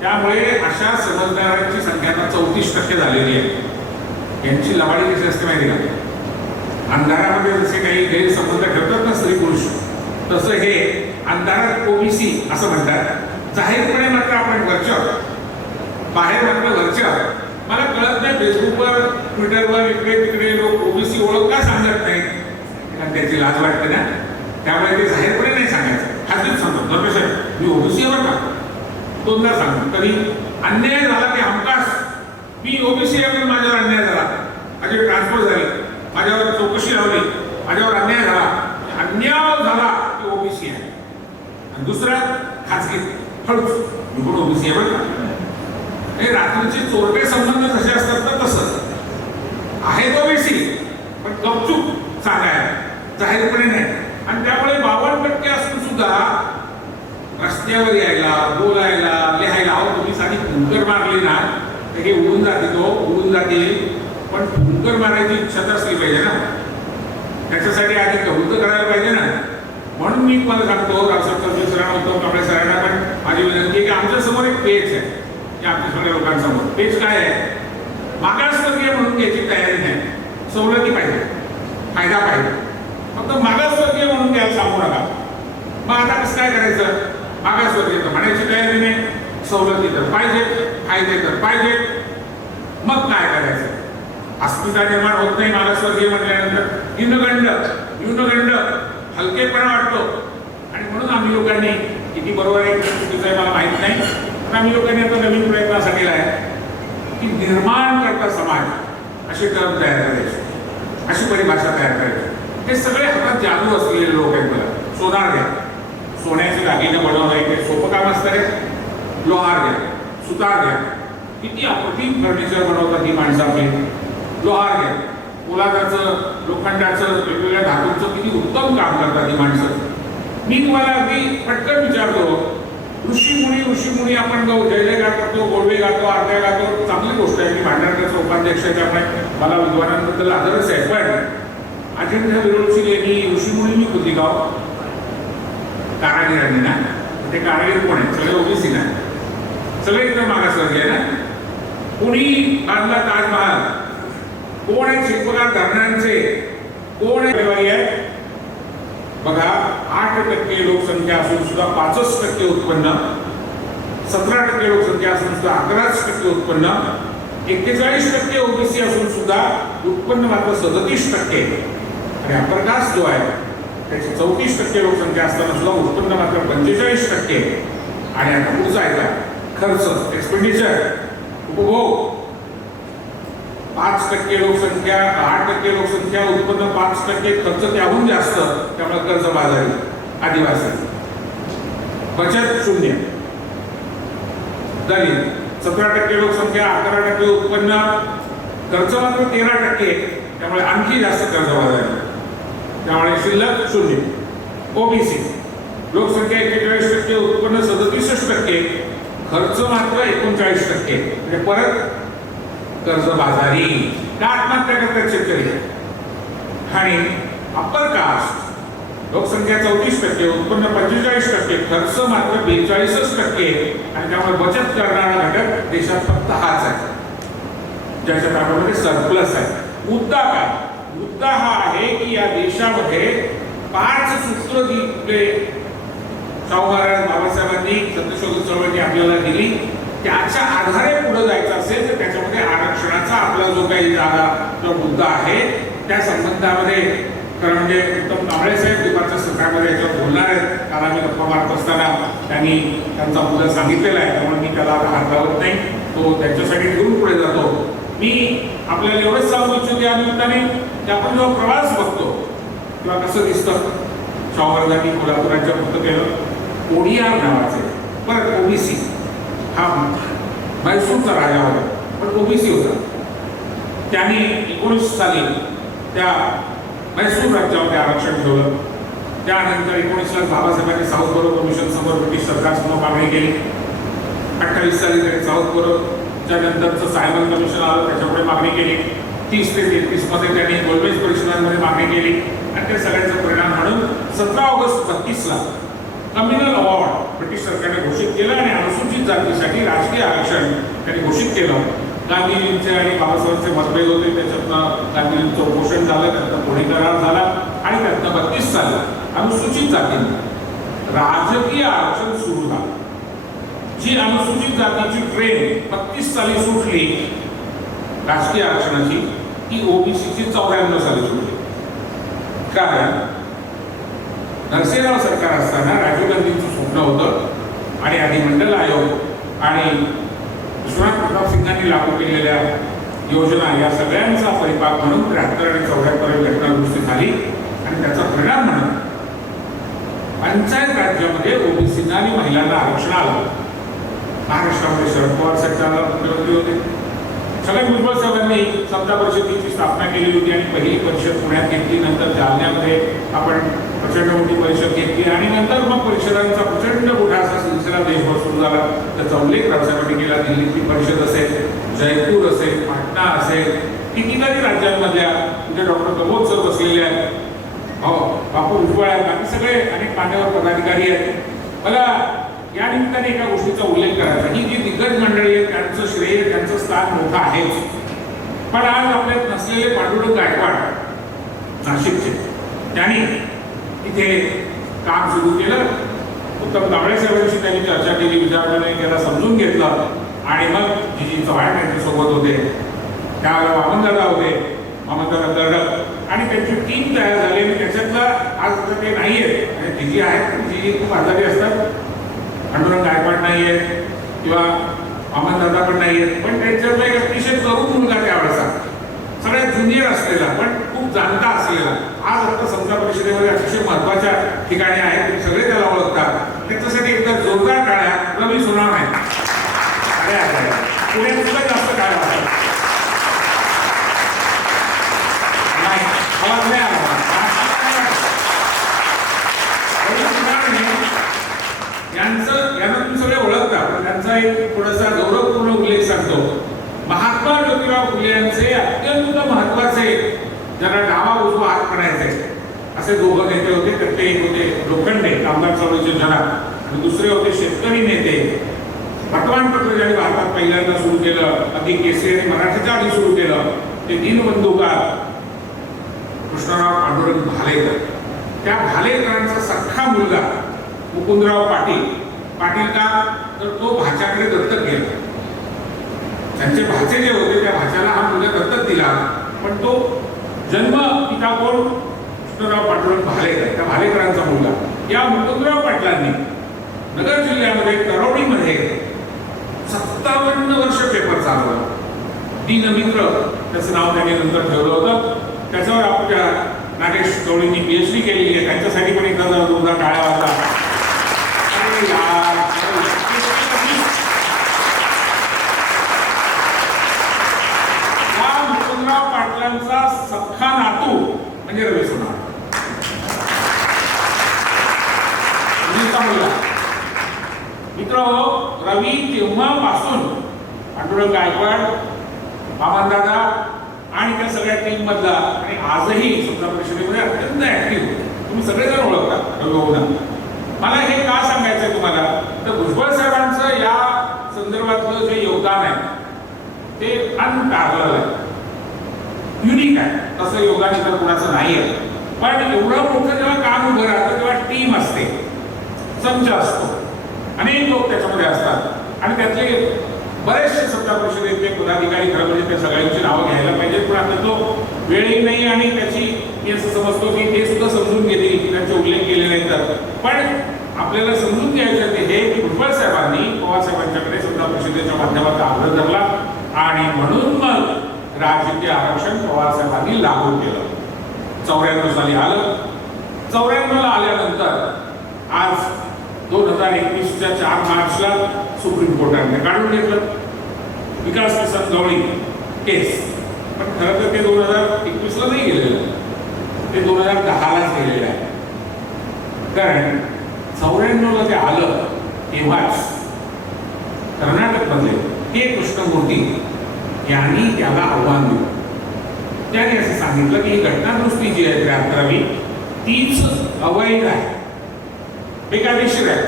त्यामुळे अशा समजणाऱ्यांची संख्या आता 34% झालेली आहे. यांची लवाडी कशी असते माहिती का? अंधारामध्ये जसे काही गैरसंबंध ठेवतात ना स्त्री पुरुष, तसं हे अंधारात ओबीसी असं म्हणतात. जाहीरपणे मात्र आपण वरच्यावर, बाहेर मात्र वरच्यावर. मला कळत नाही फेसबुकवर ट्विटरवर इकडे तिकडे लोक ओबीसी ओळख का सांगत नाही, कारण त्याची लाज वाटते ना. त्यामुळे ते जाहीरपणे नाही सांगायचं. खात्रीच सांगतो दरवेळेस मी ओबीसी वर का दोनदा सांगतो. तरी अन्याय झाला की हमखास मी ओबीसी आहे म्हणून माझ्यावर अन्याय झाला, माझी ट्रान्सफर झाली, माझ्यावर चौकशी लावली, माझ्यावर अन्याय झाला, अन्याय झाला की ओबीसी आहे. आणि दुसरा खाजगी हळूच मी पण ओबीसी आहे बरं का. हे रात्रीचे चोरटे संबंध जसे असतात ना तसं आहे ओबीसी, पण गपचूप सांगाय जाहीरपणे नाही. आणि त्यामुळे 52% असून सुद्धा रस्त्यावर यायला, बोलायला, लिहायला, अहो तुम्ही साधी फुंकर मारली ना तर हे उडून जाते, तो उडून जातील. पण फुंकर मारायची इच्छा तर असली पाहिजे ना, त्याच्यासाठी आधी कबूल करायला पाहिजे ना. म्हणून मी तुम्हाला सांगतो, रावसाहेब सरांना होतो, कांबळे सरांना पण माझी विनंती आहे की आमच्या समोर एक पेज आहे, की आमच्या सगळ्या लोकांसमोर पेज काय आहे, मागासवर्गीय म्हणून घ्यायची तयारी नाही, सवलती पाहिजे, फायदा पाहिजे. फक्त मागासवर्गीय म्हणून घ्यायला सांगू नका. मग आता कसं काय करायचं? मागासवर्गीय तर म्हणायची तयारी नाही, सवलती तर पाहिजे, फायदे तर पाहिजे. मग काय करायचं? अस्मिता निर्माण होत नाही मागासवर्गीय म्हटल्यानंतर. न्यूनगंड हलकेपणा वाटतो. आणि म्हणून आम्ही लोकांनी, किती बरोबर आहे किती चुकीचं आहे मला माहीत नाही, पण आम्ही लोकांनी आता नवीन प्रयत्न असा केला आहे की निर्माण करता समाज अशी टर्म तयार करायची, अशी परिभाषा तयार करायची. हे सगळे हातात जादू असलेले लोक आहेत. मला सोनार द्या, सोन्याचे दागिने बनवणं हे सोपं काम असतं रे. लोहार द्या, सुतार द्या, किती अप्रतिम फर्निचर बनवतात ही माणसं आपली. लोहार घ्या, पोलादाचं, लोखंडाचं, वेगवेगळ्या धातूंचं किती उत्तम काम करतात ही माणसं. मी तुम्हाला अगदी पटकन विचारतो, ऋषीमुनी आपण जय जयकार करतो, गोडवे गातो, आरत्या गातो, चांगली गोष्ट आहे. मी भांडारकाचा उपाध्यक्ष आहे, त्यामुळे मला विद्वानांबद्दल आदरच आहे. पण अजिंठा वेरूळची लेणी ऋषीमुनींनी खुली गाव कारागिरांनी ना. ते कारागीर कोण आहेत? सगळे ओबीसी ना, सगळे एकदम मागासवर्गीय आहे ना. कोणी बांधला ताजमहाल? कोण आहे शिल्पकार धरणांचे? कोण आहे? बघा, 8% लोकसंख्या असून सुद्धा 65% उत्पन्न, 17% लोकसंख्या असून सुद्धा 11% उत्पन्न, 41% ओबीसी असून सुद्धा उत्पन्न मात्र 37%. आणि अप्पर कास्ट जो आहे त्याची 34% लोकसंख्या असताना सुद्धा उत्पन्न मात्र 45%. आणि आता पुढचा आहे का खर्च, एक्सपेंडिचर, उपभोग 5% लोकसंख्या, 8% लोकसंख्या, उत्पन्न 5%, खर्च त्याहून जास्त. त्यामुळे कर्जबाजारी, आदिवासी, बचत शून्य, दलित 17% लोकसंख्या, 11% उत्पन्न, खर्च मात्र 13%. त्यामुळे आणखी जास्त कर्जबाजारी, त्यामुळे शिल्लक शून्य. ओबीसी लोकसंख्या 41%, उत्पन्न 37%, खर्च मात्र 39%. म्हणजे परत कर्जबाजारी. का आत्महत्या करतात शेतकरी? आणि अप्पर कास्ट लोकसंख्या 34%, उत्पन्न 45%, खर्च मात्र 42%. आणि त्यामुळे बचत करणारा घटक देशात फक्त हाच आहे, ज्याच्या ताब्यामध्ये सरप्लस आहे. मुद्दा काय? मुद्दा हा आहे की या देशामध्ये 5 सूत्र दिले शाहू महाराज बाबासाहेबांनी सत्यशोधक चळवळीने आपल्याला दिली. त्याच्या आधारे पुढे जायचं असेल तर त्याच्यामध्ये आरक्षणाचा आपला जो काही जागा जो मुद्दा आहे त्या संबंधामध्ये, खरं म्हणजे उत्तम कांबळे साहेब दुपारच्या सत्रामध्ये याच्यावर बोलणार आहेत. काल आम्ही गप्पा मारत असताना त्यांनी त्यांचा मुद्दा सांगितलेला आहे, त्यामुळे मी त्याला हात लावत नाही, तो त्यांच्यासाठी घेऊन पुढे जातो. मी आपल्याला एवढंच सांगू इच्छितो या निमित्ताने की आपण जेव्हा प्रवास बघतो किंवा कसं दिसतं, शाहू महाराजांनी कोल्हापुराच्या फक्त केलं ओडियार नावाचे, परत ओबीसी, हा म्हैसूरचा राजा होता पण ओबीसी होता. त्याने 19 साली त्या म्हैसूर राज्यामध्ये आरक्षण ठेवलं. त्यानंतर 19 बाबासाहेबांनी साऊथ बोरो कमिशन समोर ब्रिटिश सरकारसमोर मागणी केली. 28 साली त्यांनी साऊथ बोरोच्या नंतरचं सायमन कमिशन आलं, त्याच्यापुढे मागणी केली. 30 ते 33 मध्ये त्यांनी गोलमेज परिषदांमध्ये मागणी केली आणि त्या सगळ्यांचा परिणाम म्हणून 17 ऑगस्ट 32ला कम्युनल अवॉर्ड ब्रिटिश सरकारने घोषित केलं आणि अनुसूचित जातीसाठी राजकीय आरक्षण त्यांनी घोषित केलं. गांधीजींचे आणि बाबासाहेबांचे मतभेद होते, त्याच्यातनं गांधीजींचं उपोषण झालं, त्यातनं पुणे करार झाला आणि त्यातनं 32 साली अनुसूचित जातींना राजकीय आरक्षण सुरू झालं. जी अनुसूचित जातीची ट्रेन 32 साली सुटली राजकीय आरक्षणाची, ती ओबीसीची 94 साली सुटली. कारण नरसिंहराव सरकार असताना राजीव गांधींचं स्वप्न होतं आणि आधी मंडल आयोग आणि विश्वनाथ प्रताप सिंगांनी लागू केलेल्या योजना या सगळ्यांचा परिपाक म्हणून 73 आणि 74 घटना दुरुस्ती झाली आणि त्याचा परिणाम म्हणून पंचायत राज्यामध्ये ओबीसींना आणि महिलांना आरक्षण आलं. महाराष्ट्रामध्ये शरद पवार सरकारला मुख्यमंत्री होते. छगन भुजबळ साहेबांनी समता परिषदेची स्थापना केली होती आणि पहिली परिषद पुण्यात घेतली. नंतर जालन्यामध्ये आपण प्रचंड मोठी परिषद घेतली आणि नंतर मग परिषदांचा प्रचंड मोठा असा सिलसिला देशभर सुरू झाला. त्याचा उल्लेख रावसाहेबांनी केला. दिल्लीतली परिषद असेल, जयपूर असेल, पाटणा असेल, कितीतरी राज्यांमधल्या तिथे डॉक्टर कमोद सर बसलेले आहेत, हो बापू भुजबळ आहेत, बाकी सगळे अनेक मान्यवर पदाधिकारी आहेत. मला या निमित्ताने एका गोष्टीचा उल्लेख करायचा. ही जी दिग्गज मंडळी आहेत त्यांचं श्रेय, त्यांचं स्थान मोठं आहेच. पण आज आपल्यात नसलेले पांडुरंग गायकवाड नाशिकचे, त्यांनी इथे काम सुरू केलं. उत्तम कांबळे साहेबांशी त्यांनी चर्चा केली, विचारल्याने त्याला समजून घेतलं आणि मग जी चव्हाण त्यांच्यासोबत होते, त्यावेळेला वामनदादा होते, वामनदादा कर्डक आणि त्यांची टीम तयार झाली आणि त्याच्यातलं आज ते नाही आहेत आणि जी आहेत जी खूप आजारी असतात. पांडुरंग गायकवाड नाही आहेत किंवा वामनदादा पण नाही आहेत, पण त्यांच्यातला एक अतिशय तरुण मुलगा त्यावेळेचा, सगळ्यात ज्युनियर असलेला पण खूप जाणता असलेला, आज आता समता परिषदेमध्ये अतिशय महत्वाच्या ठिकाणी आहे, तुम्ही सगळे त्याला ओळखतात. त्याच्यासाठी एकदा जोरदार टाळ्या. रवी सोनार नाही, पुण्यात सुद्धा जास्त टाळ्या वाटतात नाही, आवाज नाही आला. यांना तुम्ही सगळे ओळखता, पण त्यांचा एक थोडासा गौरवपूर्ण उल्लेख सांगतो. महात्मा ज्योतिराव फुले यांचे अत्यंत महत्वाचे, ज्यांना डावा उजवा हात म्हणायचे, असे दोघं नेते होते. त्यातले एक होते लोखंडे, कामगार चळवळीचे जनक, आणि दुसरे होते शेतकरी नेते. वर्तमानपत्र ज्यांनी भारतात पहिल्यांदा सुरू केलं, अगदी केसरी आणि मराठीच्या आधी सुरू केलं, ते दीनबंधूकार कृष्णराव पांडुरंग भालेकर. त्या भालेकरांचा सख्खा मुलगा मुकुंदराव पाटील. पाटील का तर तो भाच्याकडे दत्तक गेला. त्यांचे भाचे जे होते त्या भाच्याला हा मुलगा दत्तक दिला, पण तो जन्म पिता कोण कृष्णराव पांडुरंग भालेकर, त्या भालेकरांचा मुलगा. या मुकुंदराव पाटलांनी नगर जिल्ह्यामध्ये तरोडीमध्ये 57 वर्ष पेपर चालवला. दीनमित्र त्याचं नाव त्यांनी नंतर ठेवलं होतं. त्याच्यावर आपल्या नागेश गवळींनी PhD केलेली आहे, त्यांच्यासाठी पण एकदा जोरदार टाळ्या वाजला. मुकुंदराव पाटलांचा सख्खा नातू म्हणजे रवी सोनार. मित्र रवी तेव्हापासून पांडुरंग गायकवाड, वामनदादा आणि त्या सगळ्या टीम मधला आणि आजही समता परिषदेमध्ये अत्यंत ऍक्टिव्ह, तुम्ही सगळेजण ओळखता रवी. मला हे का सांगायचं तुम्हाला, तर भुजबळ साहेबांचं या संदर्भातलं जे योगदान आहे ते अनपॅरलल आहे, युनिक आहे. तसं योगदान इतर कुणाचं नाही आहे. पण एवढं मोठं जेव्हा काम उभं राहतं तेव्हा टीम असते, संच असतो, अनेक लोक त्याच्यामध्ये असतात आणि त्यातले बरेचसे समता परिषदेतले पदाधिकारी, खरं म्हणजे त्या सगळ्यांची नावं घ्यायला पाहिजे, पण आता तो वेळही नाही आणि त्याची मी असं समजतो की ते सुद्धा समजून घेतील की त्यांचे उल्लेख केले नाही तर. पण आपल्याला समजून घ्यायचं ते हे की भुजबळ साहेबांनी पवार साहेबांच्याकडे समता परिषदेच्या माध्यमातून आग्रह धरला आणि म्हणून मग राजकीय आरक्षण पवार साहेबांनी लागू केलं. 94 साली आलं. 94ला आल्यानंतर आज 2021च्या 4 मार्चला सुप्रीम कोर्टाने काढून घेतलं विकास किसन गवळी केस. पण खरं तर ते 2021ला नाही गेलेलं, ते 2010लाच गेलेलं आहे. कारण 94ला ते आलं तेव्हाच कर्नाटकमधले के कृष्णमूर्ती यांनी त्याला आव्हान दिलं. त्याने असं सांगितलं की ही घटनादुरुस्ती जी आहे 73वी तीच अवैध आहे, बेकायदेशीर आहे,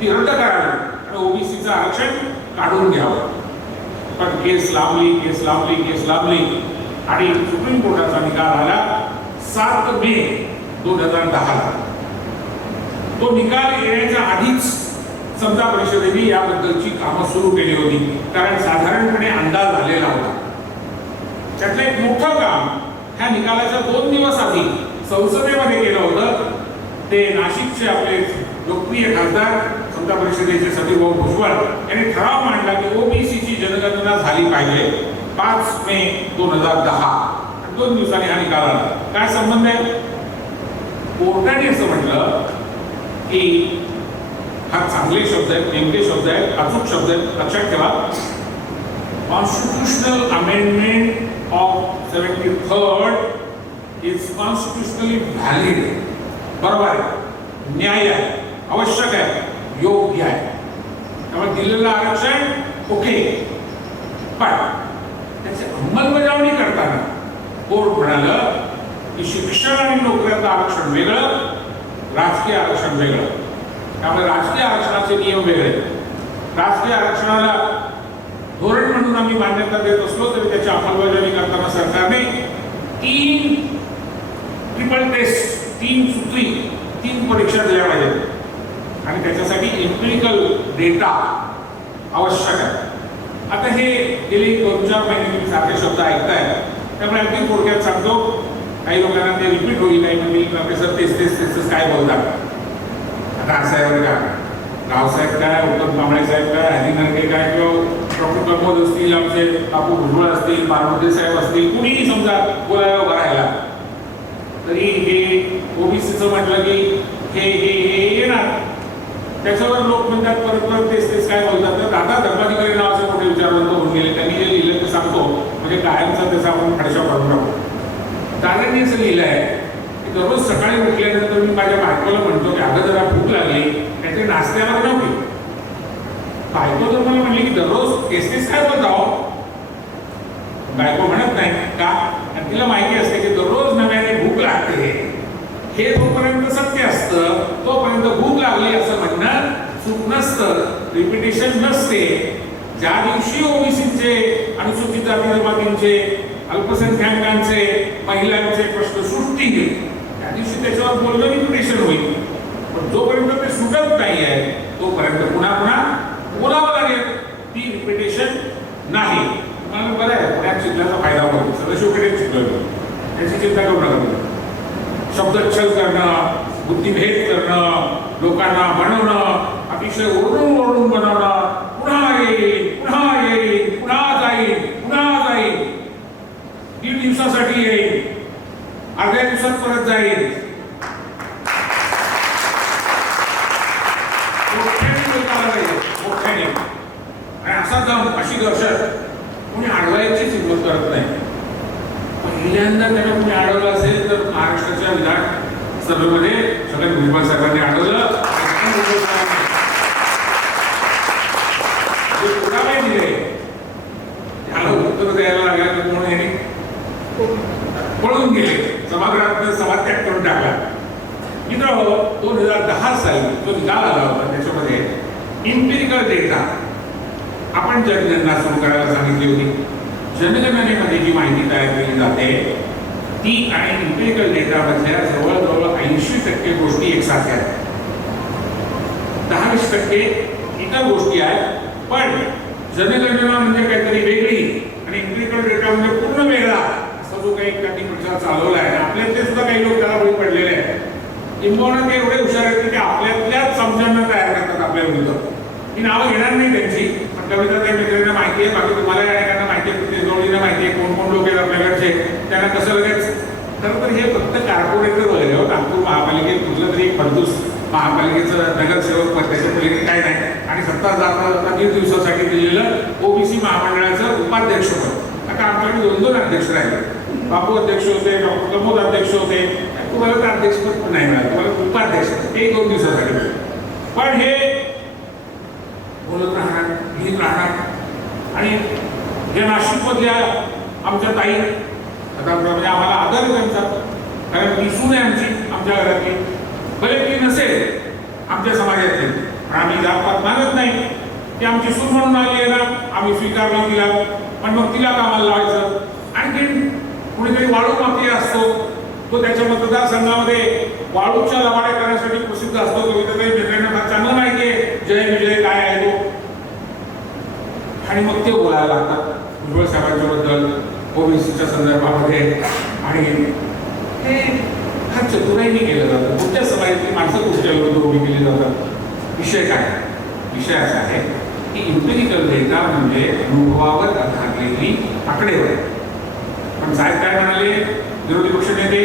ती रद्द करावी आणि ओबीसीचं आरक्षण काढून घ्यावं. पण केस लांबली आणि सुप्रीम कोर्टाचा निकाल आला 7 मे 2010. तो निकाल येण्याच्या आधीच समता परिषदेने याबद्दलची कामं सुरू केली होती, कारण साधारणपणे अंदाज आलेला होता. त्यातलं एक मोठं काम ह्या निकालाच्या 2 दिवस आधी संसदेमध्ये केलं होतं. ते नाशिकचे आपले लोकप्रिय खासदार समता परिषदेचे सतीश भाऊ भुजबळ यांनी ठराव मांडला की ओबीसीची जनगणना झाली पाहिजे 5 मे 2010. 2 दिवसांनी हा निकाल आला. काय संबंध आहे? कोर्टाने असं म्हटलं की हा चांगले शब्द आहेत, नेमके शब्द आहेत, अचूक शब्द आहेत, लक्षात ठेवा. Constitutional amendment of 73rd is constitutionally valid. बरोबर आहे, न्याय आहे, आवश्यक आहे, योग्य आहे. त्यामुळे दिलेलं आरक्षण ओके. पण त्याची अंमलबजावणी करताना कोर्ट म्हणालं की शिक्षण आणि नोकऱ्याचं आरक्षण वेगळं, राजकीय आरक्षण वेगळं. त्यामुळे राजकीय आरक्षणाचे नियम वेगळे. राजकीय आरक्षणाला धोरण म्हणून आम्ही मान्यता देत असलो तरी त्याची अंमलबजावणी करताना सरकारने 3 ट्रिपल टेस्ट, 3 सूत्री, 3 परीक्षा दिल्या पाहिजेत आणि त्याच्यासाठी एम्पिरिकल डेटा आवश्यक आहे. आता हे गेली 2-4 महिने तुम्ही सारखे शब्द ऐकताय, त्यामुळे अगदी थोडक्यात सांगतो. काही लोकांना ते रिपीट होईल, काही म्हणजे प्रोफेसर तेच काय बोलतात. आता असं आहे बरं का, रावसाहेब काय, उत्तम कांबळे साहेब काय, हरी नरके काय, किंवा डॉक्टर प्रमोद असतील, आमचे बापू भुजबळ असतील, पार्वती साहेब असतील, कुणीही समजा बोलायला उभा राहिला तरी हे ओबीसीचं म्हटलं की हे येणार. त्याच्यावर लोक म्हणतात परत तेच काय बोलतात. तर दादा धर्माधिकारी नावाचे मोठे विचारवंत होऊन गेले, त्यांनी जे लिहिलं ते सांगतो, म्हणजे कायमचा त्याचा आपण फडशा पाडून टाकू. दादांनी असं लिहिलं आहे की दररोज सकाळी उठल्यानंतर मी माझ्या बायकोला म्हणतो की अगं जरा भूक लागली, त्याचे नाश्त्याला बनवते. बायको जर मला म्हणली की दररोज तेच काय बोलताव, बायको म्हणत नाही का, आणि तिला माहिती असते की दररोज नव्याने भूक लागते. हे जोपर्यंत सत्य असतं तोपर्यंत भूक लागली असं म्हणणं चूक नसतं, रिपिटेशन नसते. ज्या दिवशी ओबीसीचे, अनुसूचित जाती जमातींचे, अल्पसंख्याकांचे, महिलांचे प्रश्न सुटतील त्या दिवशी त्याच्यावर बोलणं रिपिटेशन होईल. पण जोपर्यंत ते सुटत नाही आहे तोपर्यंत पुन्हा बोलावं लागेल. ती रिपिटेशन नाही. मला बरं आहे, पुण्यात शिकल्याचा फायदा होतो, सदस्यकडे शिकलो, त्याची चिंता करू नका. शब्दच्छल करणं, बुद्धिभेद करणं, लोकांना बनवणं, अतिशय ओरडून बनवणं, पुन्हा येईल, पुन्हा जाईल, 3 दिवसासाठी येईल, अर्ध्या दिवसात परत जाईल. मोठ्याने आणि असा दम, अशी दहशत कोणी अडवायचीच हिंमत करत नाही. पहिल्यांदा त्याला कोणी अडवलं असेल तर महाराष्ट्राच्या विधान सभेमध्ये सगळ्यात भुजबळ सरकारने अडवलं. पुरावे दिले, त्याला उत्तर द्यायला लागलं म्हणून यांनी पळून गेले, सभागृहात सभात्याग करून टाकला. मित्रांनो, 2010 साली जो निकाल आला होता त्याच्यामध्ये एम्पिरिकल डेटा आपण जनगणना सुरू करायला सांगितली होती. जनगणनेमध्ये जी माहिती तयार केली जाते ती आणि एम्पिरिकल डेटामधल्या जवळजवळ 80% गोष्टी एकसारख्या आहेत. 10-20% इतर गोष्टी आहेत. पण जनगणना म्हणजे काहीतरी वेगळी आणि एम्पिरिकल डेटा म्हणजे पूर्ण वेगळा असा जो काही त्यांनी प्रचार चालवला आहे. आपल्यातले सुद्धा काही लोक त्याला बळी पडलेले आहेत. किंबहुना ते एवढे हुशार आहेत की ते आपल्यातल्याच समजांना तयार करतात आपल्या विरुद्ध. ही नावं घेणार नाही त्यांची, पण कविता त्या मित्रांना माहिती आहे, बाकी तुम्हाला अनेकांना माहिती आहे, ते जोडीला माहिती आहे कोण लोक आहेत आपल्याकडचे, त्यांना कसं लगेच. खरं तर हे फक्त कार्पोरेटर वगैरे हो, नागपूर महापालिकेत कुठलं तरी एक फडतूस महापालिकेचं नगरसेवक पद, त्याच्या पलीकडे काय नाही. आणि सत्ता जाता 3 दिवसासाठी दिलेलं ओबीसी महामंडळाचं उपाध्यक्षपद. आता आमच्याकडे 2 अध्यक्ष राहिले. बापू अध्यक्ष होते, डॉक्टर प्रमोद अध्यक्ष होते, तुम्हाला तर अध्यक्षपद पण नाही मिळालं, तुम्हाला उपाध्यक्ष ते 2 दिवसासाठी मिळेल. पण हे बोलत राहणार, लिहित राहणार. आणि या नाशिकमधल्या आमच्या ताई, आता म्हणजे आम्हाला आदर आहे त्यांचा, कारण ती सून आहे आमची, आमच्या घरातली, भले ती नसेल आमच्या समाजातली, पण आम्ही जातपात मानत नाही. ती आमची सून म्हणून आली आहे ना, आम्ही स्वीकारला तिला, पण मग तिला कामाला लावायचं. आणखी कुणीतरी वाळू माफिया असतो, तो त्याच्या मतदारसंघामध्ये वाळूच्या लवाड्या करण्यासाठी प्रसिद्ध असतो. कविताताई भेटण्याला चांगलं माहिती आहे जय विजय काय आहे तो. आणि मग ते बोलायला लागतात भुजबळ साहेबांच्या बद्दल, ओबीसीच्या संदर्भामध्ये. आणि हे हा चतुराईने केलं जातं. तुमच्या समाजातली माणसं तुमच्या विरुद्ध उभी केली जातात. विषय काय? विषय असा आहे की इम्पेरिकल डेटा म्हणजे अनुभवावर आधारलेली आकडेवारी. पण साहेब काय म्हणाले, विरोधी पक्ष नेते,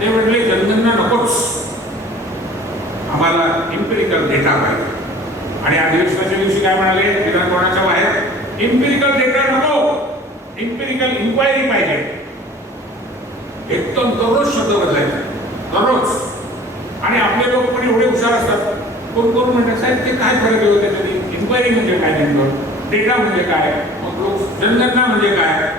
ते म्हटले जनगणना नकोच, आम्हाला इम्पेरिकल डेटा पाहिजे. आणि अधिवेशनाच्या दिवशी काय म्हणाले विधान भवनाच्या बाहेर, इम्पेरिकल डेटा नको, इम्पेरिकल इन्क्वायरी पाहिजे. एकदम दररोज शब्द बदलायचा, दररोज. आणि आपले लोक पण एवढे हुशार असतात, कोण कोण म्हणतात साहेब ते काय फरक आहे त्याच्यात, इन्क्वायरी म्हणजे काय नेमकं, डेटा म्हणजे काय, मग लोक जनगणना म्हणजे काय.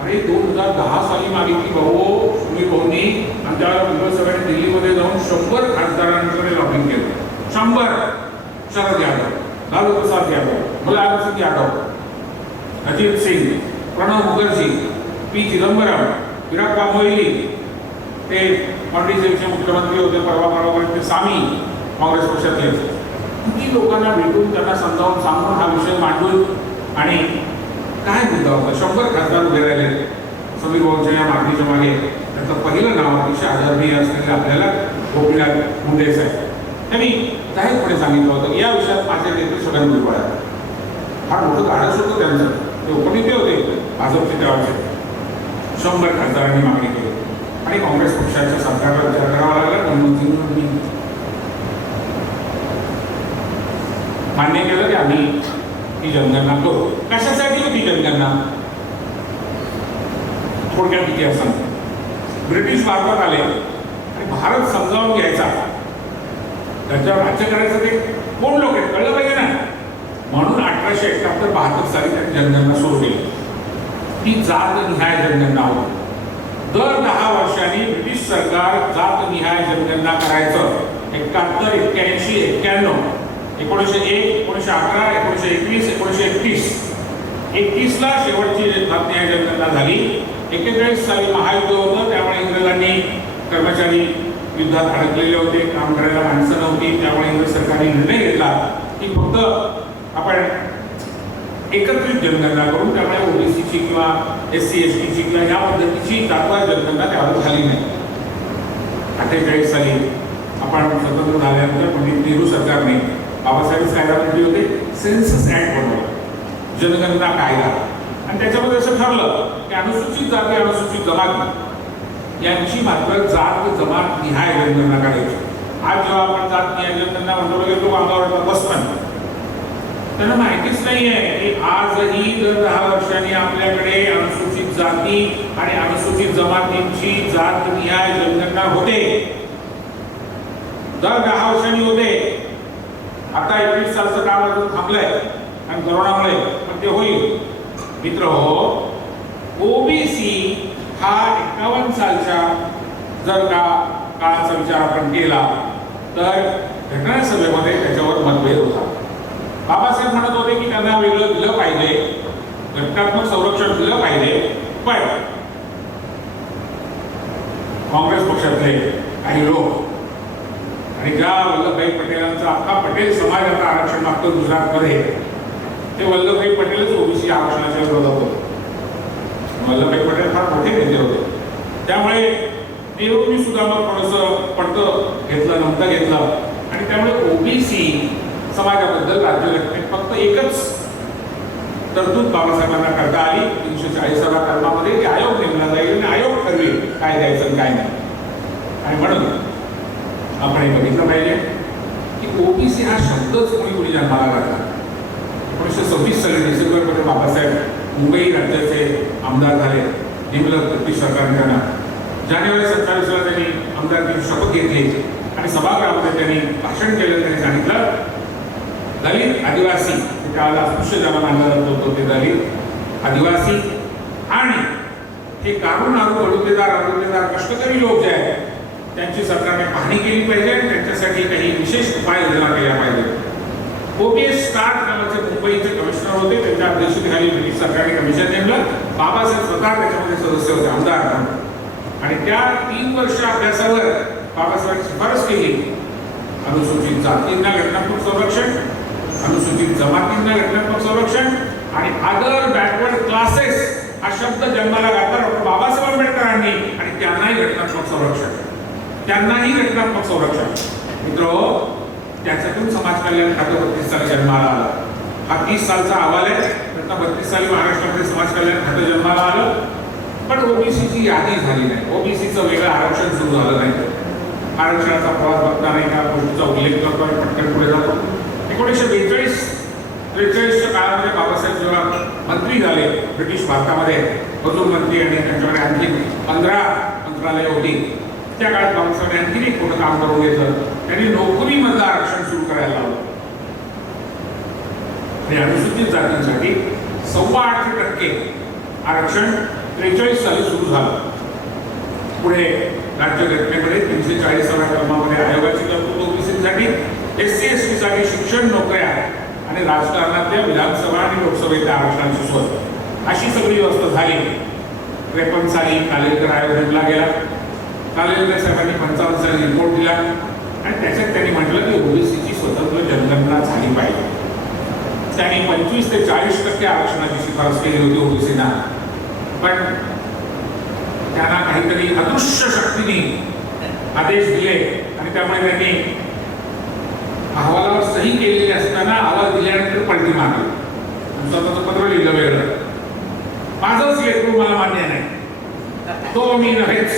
अरे 2010 साली मागितली भाऊ सुनील भाऊंनी, आमच्या विधानसभेने दिल्लीमध्ये जाऊन 100 खासदारांकडे लॉबिंग केलं. 100. शरद यादव, लालू प्रसाद यादव, मुलायम सिंग यादव, अजित सिंग, प्रणव मुखर्जी, पी चिदंबरम, वीरप्पा मोईली, ते पांडिचेरीचे मुख्यमंत्री होते परवा सामी, काँग्रेस पक्षातले. किती लोकांना भेटून त्यांना समजावून सांगून हा विषय मांडून. आणि काय मुद्दा होता, 100 खासदार उभे राहिले समीर भाऊंच्या या मागणीच्या मागे. त्याचं पहिलं नाव अतिशय आदरणीय असलेले आपल्याला गोपीनाथ मुंडे साहेब, त्यांनी जाहीरपणे सांगितलं होतं की या विषयात माझे नेते सगळ्यांनी पडा. फार मोठं धाडस होतं त्यांचं. ते उपनेते होते भाजपचे तेव्हाचे. 100 खासदारांनी मागणी केली आणि काँग्रेस पक्षाच्या सरकारला विचार करावा लागला. मनमोहन सिंग मान्य केलं की आम्ही ही जनगणना करू. कशासाठी होती जनगणना? थोडक्यात इतिहास सांगतो. ब्रिटिश भारतात आले आणि भारत समजावून घ्यायचा, त्याच्यावर राज्य करायचं ते कोण लोक आहेत कळलं पाहिजे ना. म्हणून 1871-72 साली त्यांनी जनगणना सुरू केली. ती जातनिहाय जनगणना होती. दर 10 वर्षांनी ब्रिटिश सरकार जातनिहाय जनगणना करायचं. 71, 81, 91, 1901, 1911, 1921, 1931. 31ला शेवटची जातनिहाय जनगणना झाली. 41 साली महायुद्ध होतं, त्यामुळे इंग्रजांनी कर्मचारी युद्धात अडकलेले होते, काम करायला माणसं नव्हती. त्यामुळे इंग्रज सरकारने निर्णय घेतला की फक्त आपण एकत्रित जनगणना करून, त्यामुळे ओबीसीची किंवा SC STची किंवा या पद्धतीची जातवार जनगणना त्यावर झाली नाही. 48 साली आपण स्वतंत्र झाल्यानंतर पंडित नेहरू सरकारने बाबासाहेब कायदा मंत्री होते, सेन्सस ऍक्ट बनवला, जनगणना कायदा. आणि त्याच्यामध्ये असं ठरलं की अनुसूचित जाती, अनुसूचित जमाती यांची मात्र जात जमात निहाय जनगणना करायची. आज जेव्हा आपण जात निहाय जनगणना म्हणतो वगैरे लोक अंगावर बसतात, त्यांना माहितीच नाही आहे की आजही दर 10 वर्षांनी आपल्याकडे अनुसूचित जाती आणि अनुसूचित जमातींची जात निहाय जनगणना होते. दर 10 वर्षांनी होते. आता 21 सालचं काम अजून थांबलंय आणि कोरोनामुळे, पण ते होईल. मित्र हो, ओबीसी हा 51 सालच्या जर का काळाचा विचार आपण केला तर घटना सभेमध्ये त्याच्यावर मतभेद होता. बाबासाहेब म्हणत होते की त्यांना वेगळं दिलं पाहिजे, घटनात्मक संरक्षण दिलं पाहिजे. पण काँग्रेस पक्षातले काही लोक आणि ज्या वल्लभभाई पटेलांचा अख्खा पटेल समाज आता आरक्षण मागतो गुजरातमध्ये, ते वल्लभभाई पटेलच ओबीसी आरक्षणाच्या विरोधात होते. वल्लभभाई पटेल फार मोठे नेते होते. त्यामुळे नेहरूंनी सुद्धा मग थोडंसं पडतं घेतलं, नमतं घेतलं. आणि त्यामुळे ओबीसी समाजाबद्दल राज्यघटनेत फक्त एकच तरतूद बाबासाहेबांना करता आली 340व्या कलमामध्ये, की आयोग नेमला जाईल आणि आयोग ठरवेल काय द्यायचं काय नाही. आणि म्हणून आपण हे बघितलं पाहिजे की ओबीसी हा शब्दच कोणी जन्माला घातला. 1926 साली डिसेंबरमध्ये बाबासाहेब मुंबई राज्याचे आमदार झाले, नेमलं ब्रिटिश सरकारने त्यांना. जानेवारी 27ला त्यांनी आमदारकीची शपथ घेतली आणि सभागृहामध्ये त्यांनी भाषण केलं. त्यांनी सांगितलं दलित आदिवासी त्याला अस्पृश्य ज्याला मानलं जात होतं ते दलित आदिवासी आणि हे कारुणारू बडुतेदार कष्टकरी लोक जे आहेत त्यांची सरकारने पाहणी केली पाहिजे. त्यांच्यासाठी काही विशेष उपाययोजना केल्या पाहिजे. ओपीएस स्टार्ट नावाचे मुंबईचे कमिशनर होते. त्यांच्या अध्यक्षतेखाली ब्रिटिश सरकारने कमिशन नेमलं. बाबासाहेब स्वतः त्याच्यामध्ये सदस्य होते आमदार म्हणून आणि त्या 3 वर्ष अभ्यासावर बाबासाहेबांनी शिफारस केली अनुसूचित जातींना घटनात्मक संरक्षण, अनुसूचित जमातींना घटनात्मक संरक्षण आणि अदर बॅकवर्ड क्लासेस हा शब्द जन्माला घातला डॉक्टर बाबासाहेब आंबेडकरांनी आणि त्यांनाही घटनात्मक संरक्षण. मित्र त्याच्यातून समाज कल्याण खातं 32 साली जन्माला आलं. हा 30 सालचा अहवाल आहे. आता 32 साली महाराष्ट्रामध्ये समाज कल्याण खातं जन्माला आलं. पण ओबीसीची यादी झाली नाही. ओबीसीचं वेगळं आरक्षण सुरू झालं नाही. आरक्षणाचा प्रवास बघता नाही का गोष्टीचा उल्लेख करतो आणि पटकन पुढे जातो. 1942-43च्या काळामध्ये बाबासाहेब जेव्हा मंत्री झाले ब्रिटिश भारतामध्ये मजूर मंत्री आणि त्यांच्याकडे आणखी 15 मंत्रालय होती. त्या काळात बाबासाहेबांनी आणखी एक मोठं काम करून घेतलं. त्यांनी नोकरीमधलं आरक्षण सुरू करायला लावलं आणि अनुसूचित जातींसाठी 8.25% आरक्षण 43 साली सुरू झालं. पुढे राज्यघटनेमध्ये 340व्या कलमामध्ये आयोगाची तरतूद ओबीसीसाठी, SC/ST साठी शिक्षण, नोकऱ्या आणि राजकारणातल्या विधानसभा आणि लोकसभेच्या आरक्षणाची सोय अशी सगळी व्यवस्था झाली. 53 साली कालेलकर आयोग नेमला गेला. कालेलकर साहेबांनी 55 साली रिपोर्ट दिला आणि त्याच्यात त्यांनी म्हटलं की ओबीसीची स्वतंत्र जनगणना झाली पाहिजे. त्यांनी 25 ते 40% आरक्षणाची शिफारस केली होती ओबीसीना. पण त्यांना काहीतरी अदृश्य शक्तीने आदेश दिले आणि त्यामुळे त्यांनी अहवालावर सही केलेली असताना अहवाल दिल्यानंतर पलटी मारली. स्वतःचं पत्र लिहिलं वेगळं. माझंच लेकरू मला मान्य नाही, तो मी नव्हेच.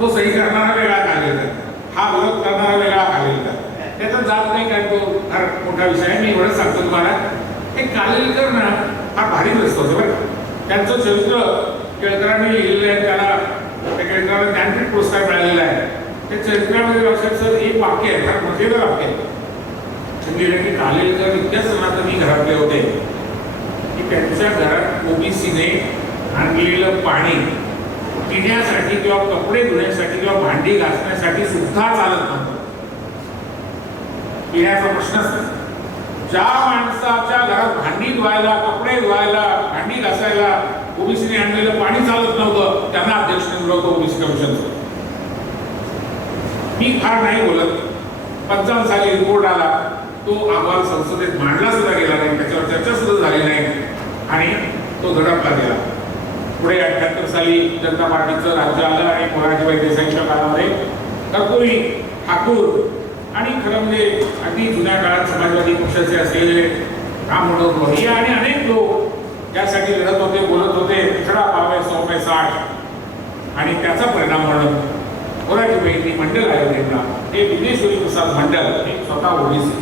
तो सही करणारा वेगळा कालेलकर, हा विरोध करणारा वेगळा कालेलकर. त्याचा जात नाही काय तो फार मोठा विषय आहे. मी एवढंच सांगतो तुम्हाला हे कालेलकर ना फार भारी ग्रस्त होते बरं. त्यांचं चरित्र केळकरांनी लिहिलेलं आहे. त्याला त्या केळकरांना ज्ञानपीठ पुरस्कार मिळालेला आहे. त्या चरित्रामध्ये अक्षरशः एक वाक्य आहे, फार मोठे वाक्य आहे. लिहिलं की कालेलकर इतक्या सनातनी घरातले होते की त्यांच्या घरात ओबीसीने आणलेलं पाणी पिण्यासाठी किंवा कपडे धुण्यासाठी किंवा भांडी घासण्यासाठी सुद्धा चालत नव्हतं. पिण्याचा प्रश्नच नाही. ज्या माणसाच्या घरात भांडी धुवायला, कपडे धुवायला, भांडी घासायला ओबीसीने आणलेलं पाणी चालत नव्हतं त्यांना अध्यक्ष नेमलं होतं ओबीसी कमिशनचं. मी फार नाही बोलत. 55 साली रिपोर्ट आला. तो अहवाल संसदेत मांडला सुद्धा गेला नाही. त्याच्यावर चर्चा सुद्धा झाली नाही आणि तो धडकला गेला. पुढे 78 साली जनता पार्टीचं राज्य आलं आणि मोरारजीभाई देसाईंच्या काळामध्ये कर्पूरी, ठाकूर आणि खरं म्हणजे अगदी जुन्या काळात समाजवादी पक्षाचे असलेले राम मनोहर लोहिया आणि अनेक लोक यासाठी लढत होते, बोलत होते. 100 आणि त्याचा परिणाम म्हणून मोरारजीभाईंनी मंडल आयोग नेमला. हे विद्येश्वरी प्रसाद मंडल हे स्वतः ओबीसी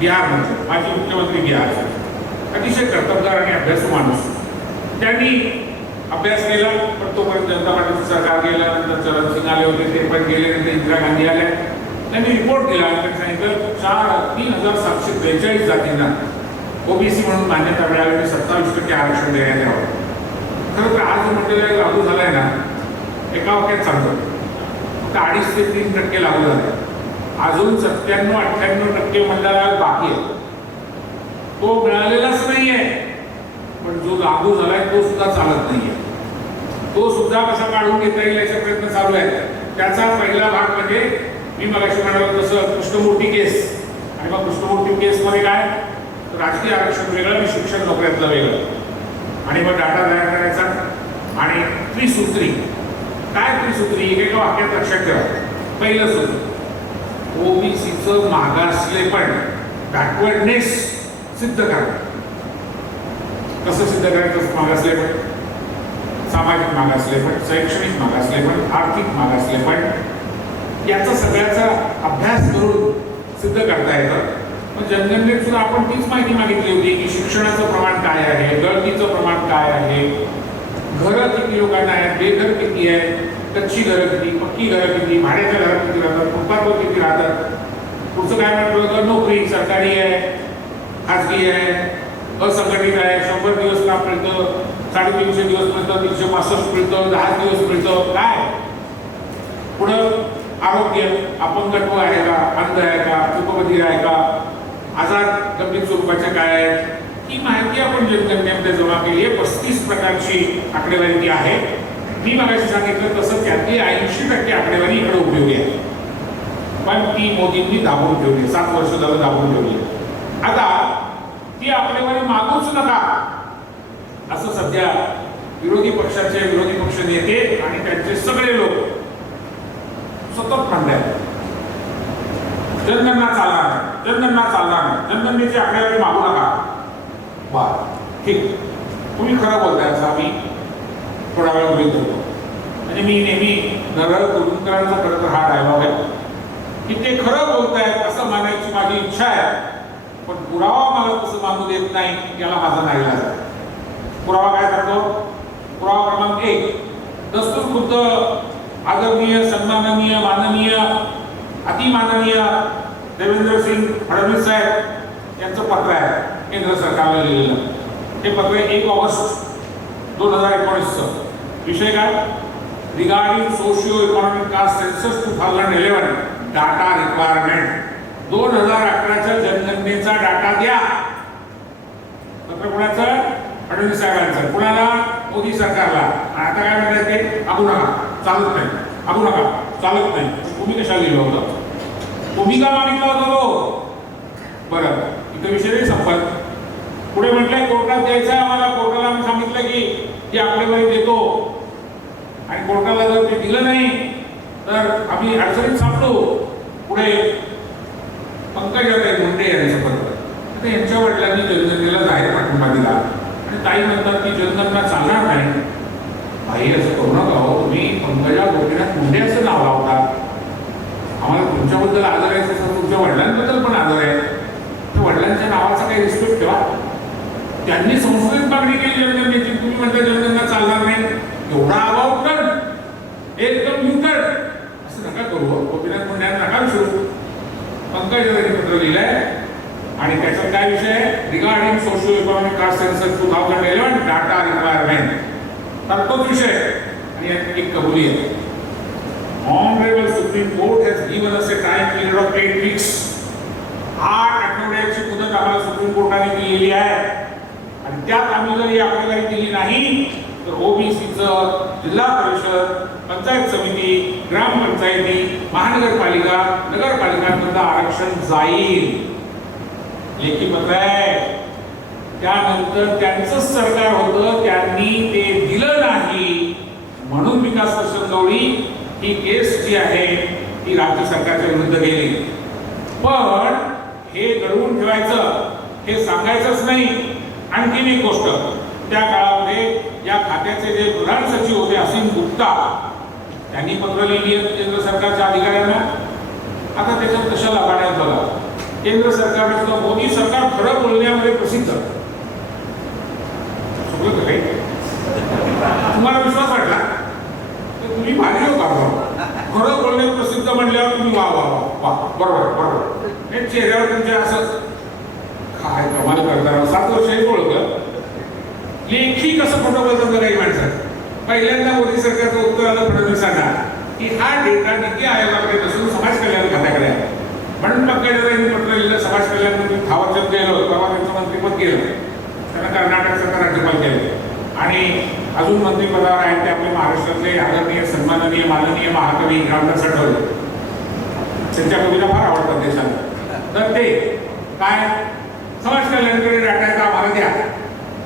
बिहार म्हणजे माजी मुख्यमंत्री बिहारचे अतिशय कर्तबगार आणि अभ्यासू माणूस. त्यांनी अभ्यास केला. पण तोपर्यंत जनता पार्टीचं सरकार गेलं. नंतर चरण सिंग आले होते, ते पण गेले. नंतर इंदिरा गांधी आल्या. त्यांनी रिपोर्ट दिला आणि त्यांनी सांगितलं 3,742 जातींना ओबीसी म्हणून मान्यता मिळाली आणि 27% आरक्षण देण्यात यावं. खरं तर आज मंडळ लागू झालाय ना एका वाक्यात सांगतो फक्त 2.5 ते 3% लागू झाले. अजून 97-98% मंडळात बाकी आहे. तो मिळालेलाच नाहीये. पण जो लागू झालाय तो सुद्धा चालत नाहीये. तो सुद्धा कसा काढून घेता येईल याचा प्रयत्न चालू आहे. त्याचा पहिला भाग म्हणजे मी मगाशी म्हणालो तसं कृष्णमूर्ती केस. आणि मग कृष्णमूर्ती केसमध्ये काय राजकीय आरक्षण वेगळं आणि शिक्षण नोकऱ्यातलं वेगळं आणि मग डाटा तयार करायचा आणि त्रिसूत्री. काय त्रिसूत्री एका वाक्यात लक्षात ठेवा. पहिलं सूत्र ओबीसीचं मागासलेपण बॅकवर्डनेस सिद्ध करा. कसं सिद्ध करायचं मागासलेपण? सामाजिक मागासलेपण, शैक्षणिक मागासलेपण, आर्थिक मागासलेपण याचा सगळ्याचा अभ्यास करून सिद्ध करता येतं. पण जनगणनेत सुद्धा आपण तीच माहिती मागितली होती की शिक्षणाचं प्रमाण काय आहे, गळतीचं प्रमाण काय आहे, घरं किती लोकांना आहेत, बेघर किती आहे, कच्ची घरं किती, पक्की घरं किती, भाड्याच्या घरात किती राहतात, फुटपाथवर किती राहतात, पुढचं काय म्हटलं तर नोकरी सरकारी आहे, खाजगी आहे, असंघटित आहे, 100 दिवस काम मिळतं, 350 दिवस मिळतं, 365 मिळतं, 10 दिवस मिळतं, काय पुढं आरोग्य अपंगत्व आहे का, अंध आहे का, उपबधिर आहे का, आजार गंभीर स्वरूपाचे काय आहेत, ही माहिती आपण जनगणनेमध्ये जमा केली आहे. 35 प्रकारची आकडेवारी ती आहे. मी मगाशी सांगितलं तसं त्यातली 80% आकडेवारी इकडे उपयोगी आहे, पण ती मोदींनी दाबून ठेवली, 7 वर्ष झालं दाबून ठेवली. आता ती आकडेवारी मागूच नका असं सध्या विरोधी पक्षाचे विरोधी पक्ष नेते आणि त्यांचे सगळे लोक सतत म्हणतात. जनगणना चालणार नाही, जनगणना चालणार नाही, जनगणनेची आकडेवारी मागू नका. बर ठीक, तुम्ही खरं बोलताय असं आम्ही थोडा वेळ गृहीत धरतो. म्हणजे मी नेहमी नरहर कुरुंदकरांचा खरं तर हा डायलॉग आहे की ते खरं बोलतायत असं मानायची माझी इच्छा आहे, पण पुरावा मला तसं मानू देत नाही, याला माझा नाईलाज आहे. पुरावा काय करतो? पुरावा क्रमांक 1, दस्तूर खुद्द आदरणीय, सन्माननीय, माननीय, अतिमाननीय देवेंद्रसिंग फडणवीस साहेब यांचं पत्र आहे केंद्र सरकारला लिहिलेलं. हे पत्र 1 ऑगस्ट 2019चं. विषय काय? Regarding socio economic caste census 2011 data requirement. 2011च्या जनगणनेचा डाटा द्या. पत्र कोणाचं? फडणवीस साहेबांचं. कुणाला? मोदी सरकारला. आता काय म्हणतात ते? आगू नका, चालत नाही, आगू नका, चालत नाही. तुम्ही कशाला लिहिलं होतं? तुम्ही का मागितलं होतं तो? बरं, इथं विषय नाही संपत. पुढे म्हटलंय कोर्टात द्यायचं आहे आम्हाला. कोर्टाला आम्ही सांगितलं की ती आकडेवारी देतो, आणि कोर्टाला जर ते दिलं नाही तर आम्ही अडचणीत सापडू. पुढे पंकजाताई मुंडे यांचं पत्र. आता यांच्या वडिलांनी जनगणनेला जाहीर पाठिंबा दिला आणि ताई म्हणतात की जनगणना चालणार नाही. भाई असं करू नका हो, तुम्ही पंकजा गोपीनाथ मुंडे असं नाव लावतात. आम्हाला तुमच्याबद्दल आदर आहे तसं तुमच्या वडिलांबद्दल पण आदर आहे. तर वडिलांच्या नावाचा काही रिस्पेक्ट ठेवा. त्यांनी संसदेत मागणी केली जनगणनेची, तुम्ही म्हणता जनगणना चालणार नाही. एवढा अभाव तर एकदम युटर असं नका करू. गोपीनाथ मुंडे नका विसरू. पंकजाताईंनी पत्र लिहिलंय आणि त्याचा काय विषय आहे? Regarding socio economic caste census 2011 data requirement. तर तोच विषय आणि एक कबुली आहे. Honorable Supreme Court has given us a time period of 8 weeks. 8 आठवड्याची मुदत आम्हाला सुप्रीम कोर्टाने दिलेली आहे, आणि त्यात आम्ही जर ही आकडेवारी दिली नाही तर ओबीसीचं जिल्हा परिषद, पंचायत समिती, ग्रामपंचायती, महानगरपालिका, नगरपालिकांमधलं आरक्षण जाईल. लेखी पत्र आहे. त्यानंतर त्यांचंच सरकार होतं, त्यांनी ते दिलं नाही म्हणून विकास वर्षंगवळी ही केस जी आहे ती राज्य सरकारच्या विरुद्ध गेली. पण हे दडवून ठेवायचं, हे सांगायचंच नाही. आणखीन एक गोष्ट, त्या काळामध्ये या खात्याचे जे प्रधान सचिव होते असीम गुप्ता, त्यांनी पत्र लिहिली आहेत केंद्र सरकारच्या अधिकाऱ्यांना. आता त्याच्यात कशाला पाण्यात बघा. केंद्र सरकारने सुद्धा मोदी सरकार खरं बोलण्यामध्ये प्रसिद्ध. सगळं काही तुम्हाला विश्वास वाटला तर तुम्ही भारी हो का? खरं बोलण्यात प्रसिद्ध म्हणल्यावर तुम्ही वा वा वा, बरोबर बरोबर. हे चेहऱ्यावर तुमच्या असं काय कमाल करताना 7 वर्ष हे ओळखलं. लेखी कसं खोटं बोलतात काही माणसं. पहिल्यांदा मोदी सरकारचं उत्तर आलं फडणवीसांना की हा डेटा नीती आयोगाकडे नसून समाज कल्याण खात्याकडे आहे. म्हणून पंकजाताईंनी पत्र लिहिलं. समाज कल्याण मंत्री थावरचंद गेलं, तेव्हा त्यांचं मंत्रिपद गेलं, त्यांना कर्नाटक सरकार राज्यपाल केलं, आणि अजून मंत्रिपदावर आहेत ते आपले महाराष्ट्रातले आदरणीय, सन्माननीय, माननीय महाकवी रामदास आठवले. त्यांच्या कविता फार आवडतात देशाला. तर ते काय समाज कल्याणकडे डाटा आहे आम्हाला द्या.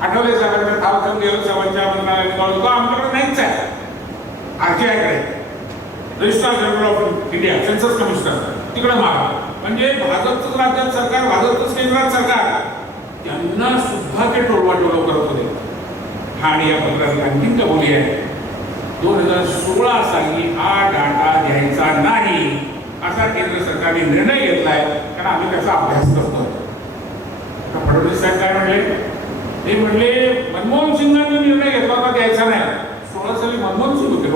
आठवले साहेबांना थावरचंद गेलं साहेबांच्या मंत्रालयाने कळवलं आमच्याकडे नाहीच आहे. आरटीआयकडे, registrar general of India, census commissioner तिकडे मागा. म्हणजे भाजपचंच राज्यात सरकार, भाजपचंच केंद्रात सरकार, त्यांना सुद्धा ते टोलवाटोल करत होते. आणि या पत्रात आणखीन कबुली आहे. 2016 साली हा डाटा द्यायचा नाही असा केंद्र सरकारने निर्णय घेतलाय, कारण आम्ही त्याचा अभ्यास करतो. फडणवीस साहेब काय म्हणले? ते म्हणले मनमोहन सिंगांनी निर्णय घेतला होता द्यायचा नाही. 16 साली मनमोहन सिंग होते.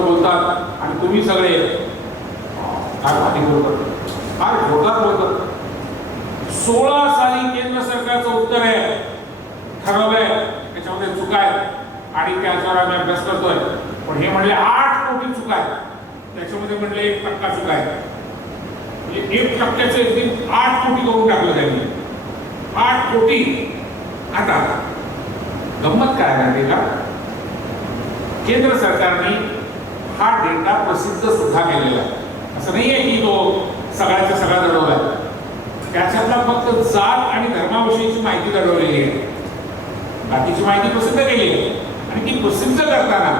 मोठं बोलतात आणि तुम्ही सगळे फार भारी बोलतात, फार जोरदार बोलतात. 16 साली केंद्र सरकारचं उत्तर आहे, ठरवलंय त्याच्यामध्ये चुका आहेत आणि त्याच्यावर आम्ही अभ्यास करतोय. पण हे म्हणले 8 कोटी चुका आहेत, त्याच्यामध्ये म्हणले 1% चुका आहे. म्हणजे 1%चे 8 कोटी करून टाकलं त्यांनी. 8 कोटी. आता गंमत काय आहे का, केंद्र सरकारने हा डेटा प्रसिद्ध सुद्धा केलेला आहे. असं नाहीये की तो सगळ्याचा सगळा दडवला, त्याच्यातला फक्त जात आणि धर्माविषयीची माहिती दडवलेली आहे, बाकीची माहिती प्रसिद्ध केली आहे. आणि ती प्रसिद्ध करताना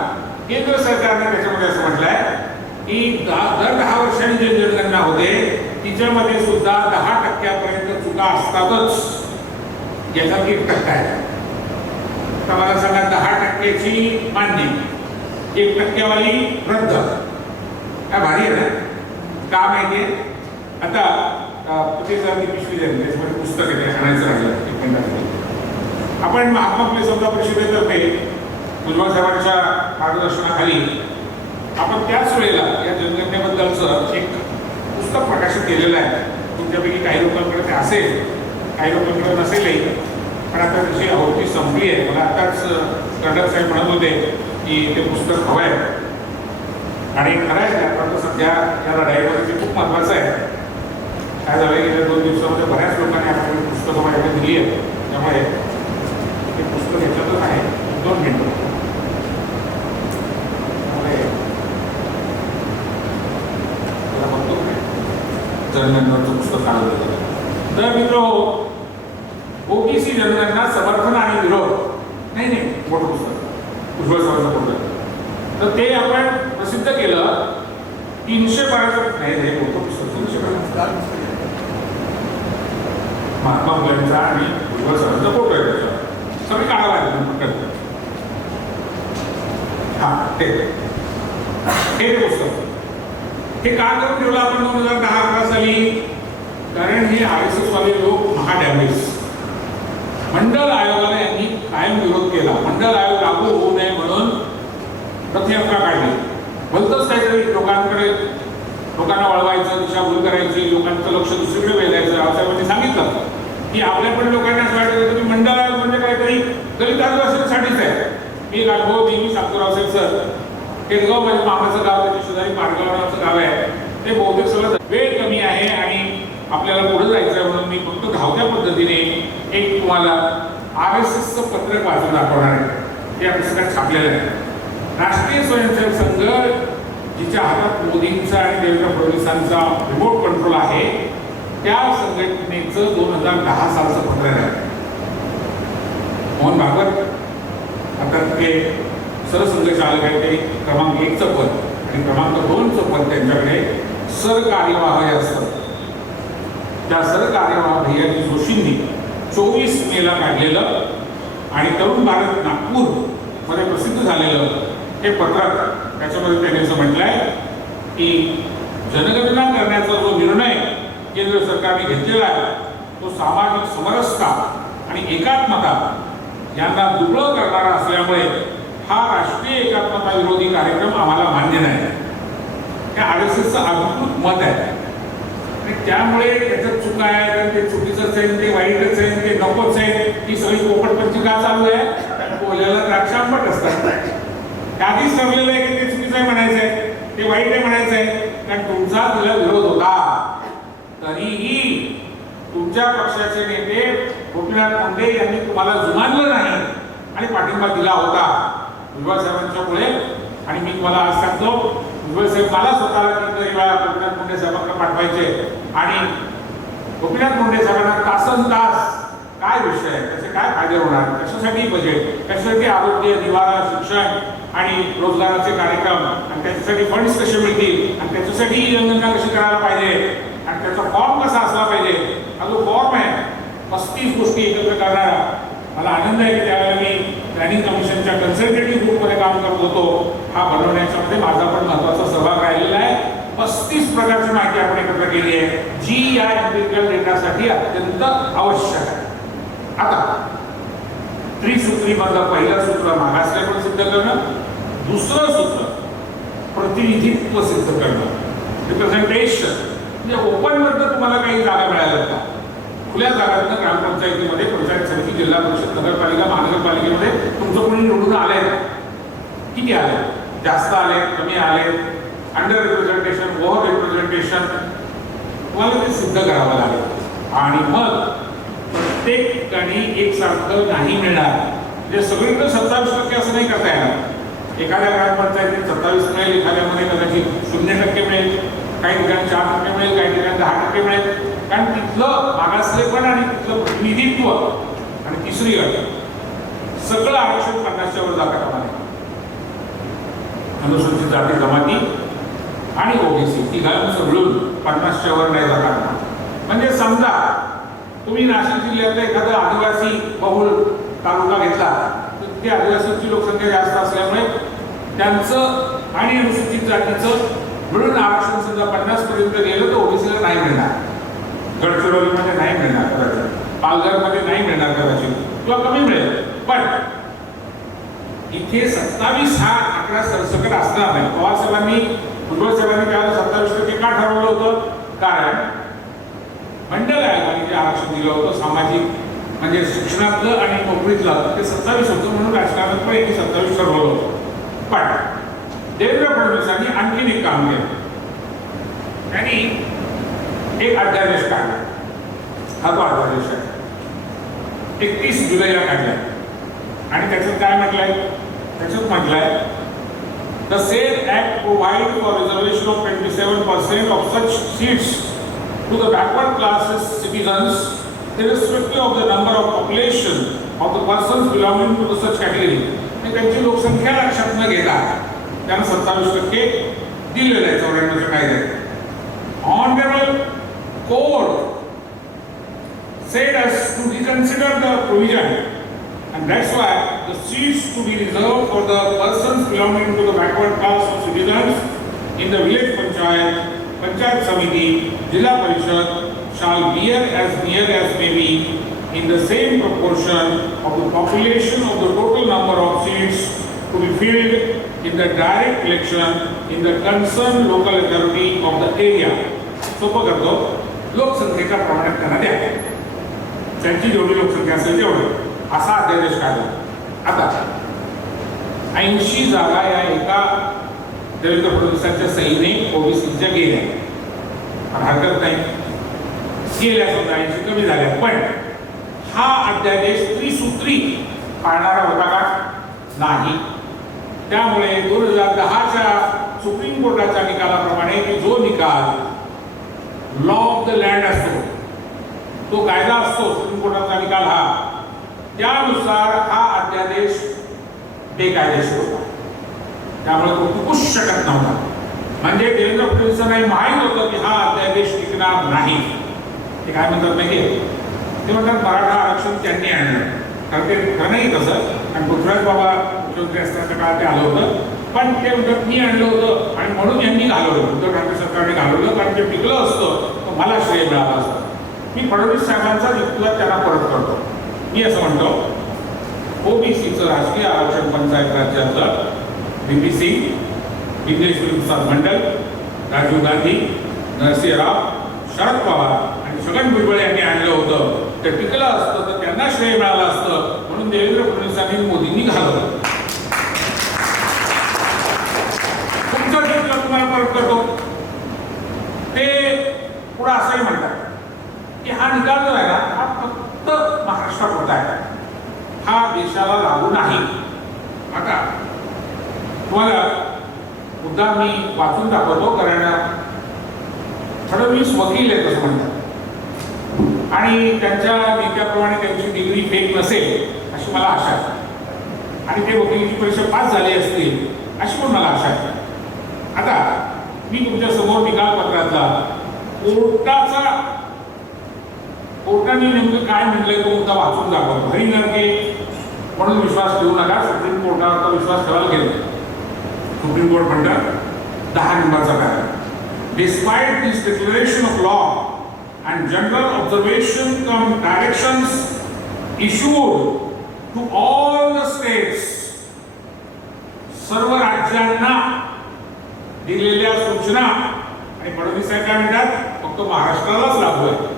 केंद्र सरकारने त्याच्यामध्ये असं म्हटलंय की दर 10 वर्षांनी जे जनगणना होते तिच्यामध्ये सुद्धा 10% चुका असतातच, याचा 1% आहे. तर मला सांगा, 10%ची मान्य, 1% वाली रद्द. काय भारी आहे ना? का माहितीये? आता प्रतिसादी पिशवी द्यावी, त्याच्यामध्ये पुस्तक आहे, आणायचं राहिलं 1 मिनिटात. आपण महात्मा फुले समता परिषदेतर्फे भुजबळ साहेबांच्या मार्गदर्शनाखाली आपण त्याच वेळेला या जनगणनेबद्दलचं एक पुस्तक प्रकाशित केलेलं आहे. तुमच्यापैकी काही लोकांकडे ते असेल, काही लोकांकडे नसेलही, पण आता त्याची आवृत्ती संपली आहे. मला आताच कर्नल साहेब म्हणत होते की ते पुस्तक हवं आहे आणि करायचं आहे. पण सध्या या लढाईमध्ये ते खूप महत्त्वाचं आहे. काय झालं, गेल्या 2 दिवसामध्ये बऱ्याच लोकांनी आपल्याकडे पुस्तकं माझ्याकडे दिली आहे, त्यामुळे ते पुस्तक याच्यातच आहे. 2 मिनिटं जनगणनेचं पुस्तक काढलं. तर मित्र, ओबीसी जनगणना समर्थन आणि विरोध, नाही मोठं पुस्तक भुजबळ साहेबांचं पुस्तक, तर ते आपण प्रसिद्ध केलं. 312 नाही मोठं पुस्तक, 312 महात्मा फुलेंचा आणि भुजबळ साहेबांचा फोटो आहे त्याच्यावर, सगळे काढावं लागेल. हा हे पुस्तक हे का करून ठेवलं आपण 2010-11 साली? कारण हे RSS वाले लोक महाडॅमेज. मंडल आयोगाला यांनी कायम विरोध केला. मंडल आयोग लागू होऊ नये म्हणून रथयात्रा काढली. भलतंच काहीतरी लोकांना वळवायचं, दिशाभूल करायची, लोकांचं लक्ष दुसरीकडे वेधायचं. रावसाहेबांनी सांगितलं की आपल्या पण लोकांना असं वाटतं की मंडल आयोग म्हणजे काहीतरी दलित आदिवासींसाठीच आहे. मी अनुभव देवी रावसाहेब सर, केडगाव माझ्या मामाचं गाव, त्याच्या शेजारी पारगाव नावाचं गाव आहे. ते बहुतेक सगळं वेळ कमी आहे आणि आपल्याला पुढे जायचं आहे म्हणून मी फक्त धावत्या पद्धतीने एक तुम्हाला RSSचं पत्रक वाचून दाखवणार आहे. ते या पुस्तकात छापलेलं आहे. राष्ट्रीय स्वयंसेवक संघ, जिच्या हातात मोदींचा आणि देवेंद्र फडणवीसांचा रिमोट कंट्रोल आहे, त्या संघटनेचं 2010 सालचं पत्रक आहे. मोहन भागवत आता ते सरसंघचालक आहे, ते क्रमांक 1चं पद आणि क्रमांक 2चं पद त्यांच्याकडे सरकार्यवाह हे असतं. त्या सरकार्यवाह भैयाजी जोशींनी 24 मेला काढलेलं आणि तरुण भारत नागपूर मध्ये प्रसिद्ध झालेलं हे पत्रक, त्याच्यामध्ये त्यांनी असं म्हटलंय की जनगणना करण्याचा जो निर्णय केंद्र सरकारने घेतलेला आहे तो सामाजिक समरसता आणि एकात्मता यांना दुबळं करणारा असल्यामुळे हा राष्ट्रीय एकात्मता विरोधी कार्यक्रम आम्हाला मान्य नाही. हे RSSचं अधिकृत मत आहे आणि त्यामुळे त्याच्यात चुका आहे, ते चुकीचंच आहे, ते वाईटच आहे, ते नकोच आहे. ही सगळी पोपटपंची का चालू आहे? बोलायला द्राक्ष आंबट असतात. आधीच ठरलेलं आहे की ते चुकीचं आहे म्हणायचं आहे, ते वाईट आहे म्हणायचं आहे. कारण तुमचा तिला विरोध होता, तरीही तुमच्या पक्षाचे नेते गोपीनाथ मुंडे यांनी तुम्हाला जुमानलं नाही आणि पाठिंबा दिला होता भुजबळ साहेबांच्यामुळे. आणि मी तुम्हाला आज सांगतो, भुजबळ साहेब मला स्वतःला कितीतरी वेळा गोपीनाथ मुंडे साहेबांना पाठवायचे आणि गोपीनाथ मुंडे साहेबांना तासनतास काय विषय आहे, त्याचे काय फायदे होणार, कशासाठी बजेट, कशासाठी आरोग्य, निवारा, शिक्षण आणि रोजगाराचे कार्यक्रम, आणि त्याच्यासाठी फंड्स कसे मिळतील, आणि त्याच्यासाठी जनगणना कशी करायला पाहिजे, आणि त्याचा फॉर्म कसा असला पाहिजे. हा जो फॉर्म आहे 35 गोष्टी एकत्र करणारा. मला आनंद आहे की त्यावेळेला मी प्लॅनिंग कमिशनच्या कन्सल्टेटिव्ह ग्रुपमध्ये काम करत होतो. हा बनवण्याच्यामध्ये माझा पण महत्त्वाचा सहभाग राहिलेला आहे. 35 प्रकारची माहिती आपण एकत्र केली आहे, जी या एम्पिरिकल डेटासाठी अत्यंत आवश्यक आहे. आता त्रिसूत्रीमधलं पहिलं सूत्र मागासलेपण सिद्ध करणं, दुसरं सूत्र प्रतिनिधित्व सिद्ध करणं, रिप्रेझेंटेशन. म्हणजे ओपनमधनं तुम्हाला काही जागा मिळाल्या का? खुल्या जागांना ग्रामपंचायतीमध्ये, पंचायत समिती, जिल्हा परिषद, नगरपालिका, महानगरपालिकेमध्ये तुमचं कोणी निवडून आलंय? किती आले? जास्त आले, कमी आले, अंडर रिप्रेझेंटेशन, ओव्हर रिप्रेझेंटेशन, तुम्हाला ते सिद्ध करावं लागेल. आणि मग प्रत्येक ठिकाणी एकसारखं नाही मिळणार. म्हणजे सगळीकडे 27% असं नाही करता येणार. एखाद्या ग्रामपंचायतीत 27 मिळेल, एखाद्यामध्ये कदाचित 0% मिळेल, काही ठिकाणी 4% मिळेल, काही ठिकाणी 10% मिळेल. कारण तिथलं मागासलेपण आणि तिथलं प्रतिनिधित्व. आणि तिसरी अट, सगळं आरक्षण 50च्या वर जाता कामा नये. अनुसूचित जाती जमाती आणि ओबीसी तिघांचं मिळून 50च्या वर नाही जाता कामा. म्हणजे समजा तुम्ही नाशिक जिल्ह्यातला एखादा आदिवासी बहुल तालुका घेतला, तर तिथे आदिवासींची लोकसंख्या जास्त असल्यामुळे त्यांचं आणि अनुसूचित जातीचं मिळून आरक्षण सुद्धा 50 पर्यंत गेलं तर ओबीसीला नाही मिळणार. गडचिरोलीमध्ये नाही मिळणार कदाचित, पालघरमध्ये नाही मिळणार कदाचित, किंवा कमी मिळेल. पण इथे 27 हा आकडा सरसकट असणार नाही. पवार साहेबांनी, भुजबळ साहेबांनी त्यावेळेला 27% का ठरवलं होतं? कारण मंडळ आयोगाने जे आरक्षण दिलं होतं सामाजिक, म्हणजे शिक्षणातलं आणि नोकरीतलं, ते 27 होतं. म्हणून राजकारणात पण यांनी 27 ठरवलं होतं. पण देवेंद्र फडणवीसांनी आणखीन एक काम केलं. त्यांनी एक अध्यादेश काढला. हा तो अध्यादेश आहे, 31 जुलैला काढला. आणि त्याच्यात काय म्हटलंय? त्याच्यात म्हटलंय, the same act provide for reservation of 27% of such seats to the backward classes citizens irrespective of the number of population of the persons belonging to the such category. त्यांची लोकसंख्या लक्षात न घेता त्यांना 27% दिलेलं आहे 94च्या कायद्यात. Honorable Court said us to reconsider the provision, and that's why the seats to be reserved for the persons belonging to the backward class of citizens in the village panchayat, panchayat samiti, jilla parishad shall bear as near as may be in the same proportion of the population of the total number of seats to be filled in the direct election in the concerned local authority of the area. सोपं करतो, लोकसंख्येच्या प्रमाणात त्यांना द्या, त्यांची जेवढी लोकसंख्या असेल तेवढं, असा अध्यादेश काढला. आता 80 जागा या एका देवेंद्र फडणवीसांच्या सहीने ओबीसीच्या गेल्या. हरकत नाही, गेल्या समजा 80 कमी झाल्या. पण हा अध्यादेश त्रिसूत्री पाळणारा होता का? नाही. त्यामुळे 2010च्या सुप्रीम कोर्टाच्या निकालाप्रमाणे की जो निकाल लॉ ऑफ द लँड असतो, तो कायदा असतो सुप्रीम कोर्टाचा निकाल हा, त्यानुसार हा अध्यादेश बेकायदेशीर होता. त्यामुळे तो टिकूच शकत नव्हता. म्हणजे देवेंद्र फडणवीसांना माहीत होतं की हा अध्यादेश टिकणार नाही. ते काय म्हणतात माहिती? ते म्हणतात मराठा आरक्षण त्यांनी आणलं. कारण ते खरं नाही तसं, कारण पृथ्वीराज बाबा मुख्यमंत्री असताना काळात ते आलं होतं. पण ते म्हणतात मी आणलं होतं आणि म्हणून यांनी घालवलं, उद्धव ठाकरे सरकारने घालवलं. कारण ते टिकलं असतं तर मला श्रेय मिळालं असतं. मी फडणवीस साहेबांचा युक्तिवाद त्यांना परत करतो. मी असं म्हणतो, ओबीसीचं राष्ट्रीय आरक्षण पंचायत राज्यातलं व्ही.पी. सिंग, विघ्नेश प्रसाद मंडल, राजीव गांधी, नरसिंह राव, शरद पवार आणि छगन भुजबळ यांनी आणलं होतं. ते टिकलं असतं तर त्यांना श्रेय मिळालं असतं. म्हणून देवेंद्र फडणवीसांनी मोदींनी घालवलं. तुमचं टिकलं तुम्हाला परत करतो. ते पुढे असंही म्हणतात की हा निकाल जो आहे ना, हा फक्त महाराष्ट्रात होत आहे, हा देशाला लागू नाही. आता तुम्हाला मुद्दा मी वाचून दाखवतो, कारण फडणवीस वकील आहेत असं म्हणतात आणि त्यांच्या नेत्याप्रमाणे त्यांची डिग्री फेक नसेल अशी मला आशा आहे. आणि ते वकिलीची परीक्षा पास झाली असतील अशी पण मला आशा आहे. आता मी तुमच्या समोर निकाल पत्रातला कोर्टाने नेमकं काय म्हटलंय तो मुद्दा वाचून दाखवतो. हरी नरके म्हणून विश्वास ठेवू नका, सुप्रीम कोर्टावर विश्वास ठेवायला गेलो. सुप्रीम कोर्ट म्हणतात 10 नंबरचा para, despite this declaration of law and general observation come directions issued to all the states, सर्व राज्यांना दिलेल्या सूचना आणि फडणवीस साहेब काय म्हणतात फक्त महाराष्ट्रालाच लागू आहे.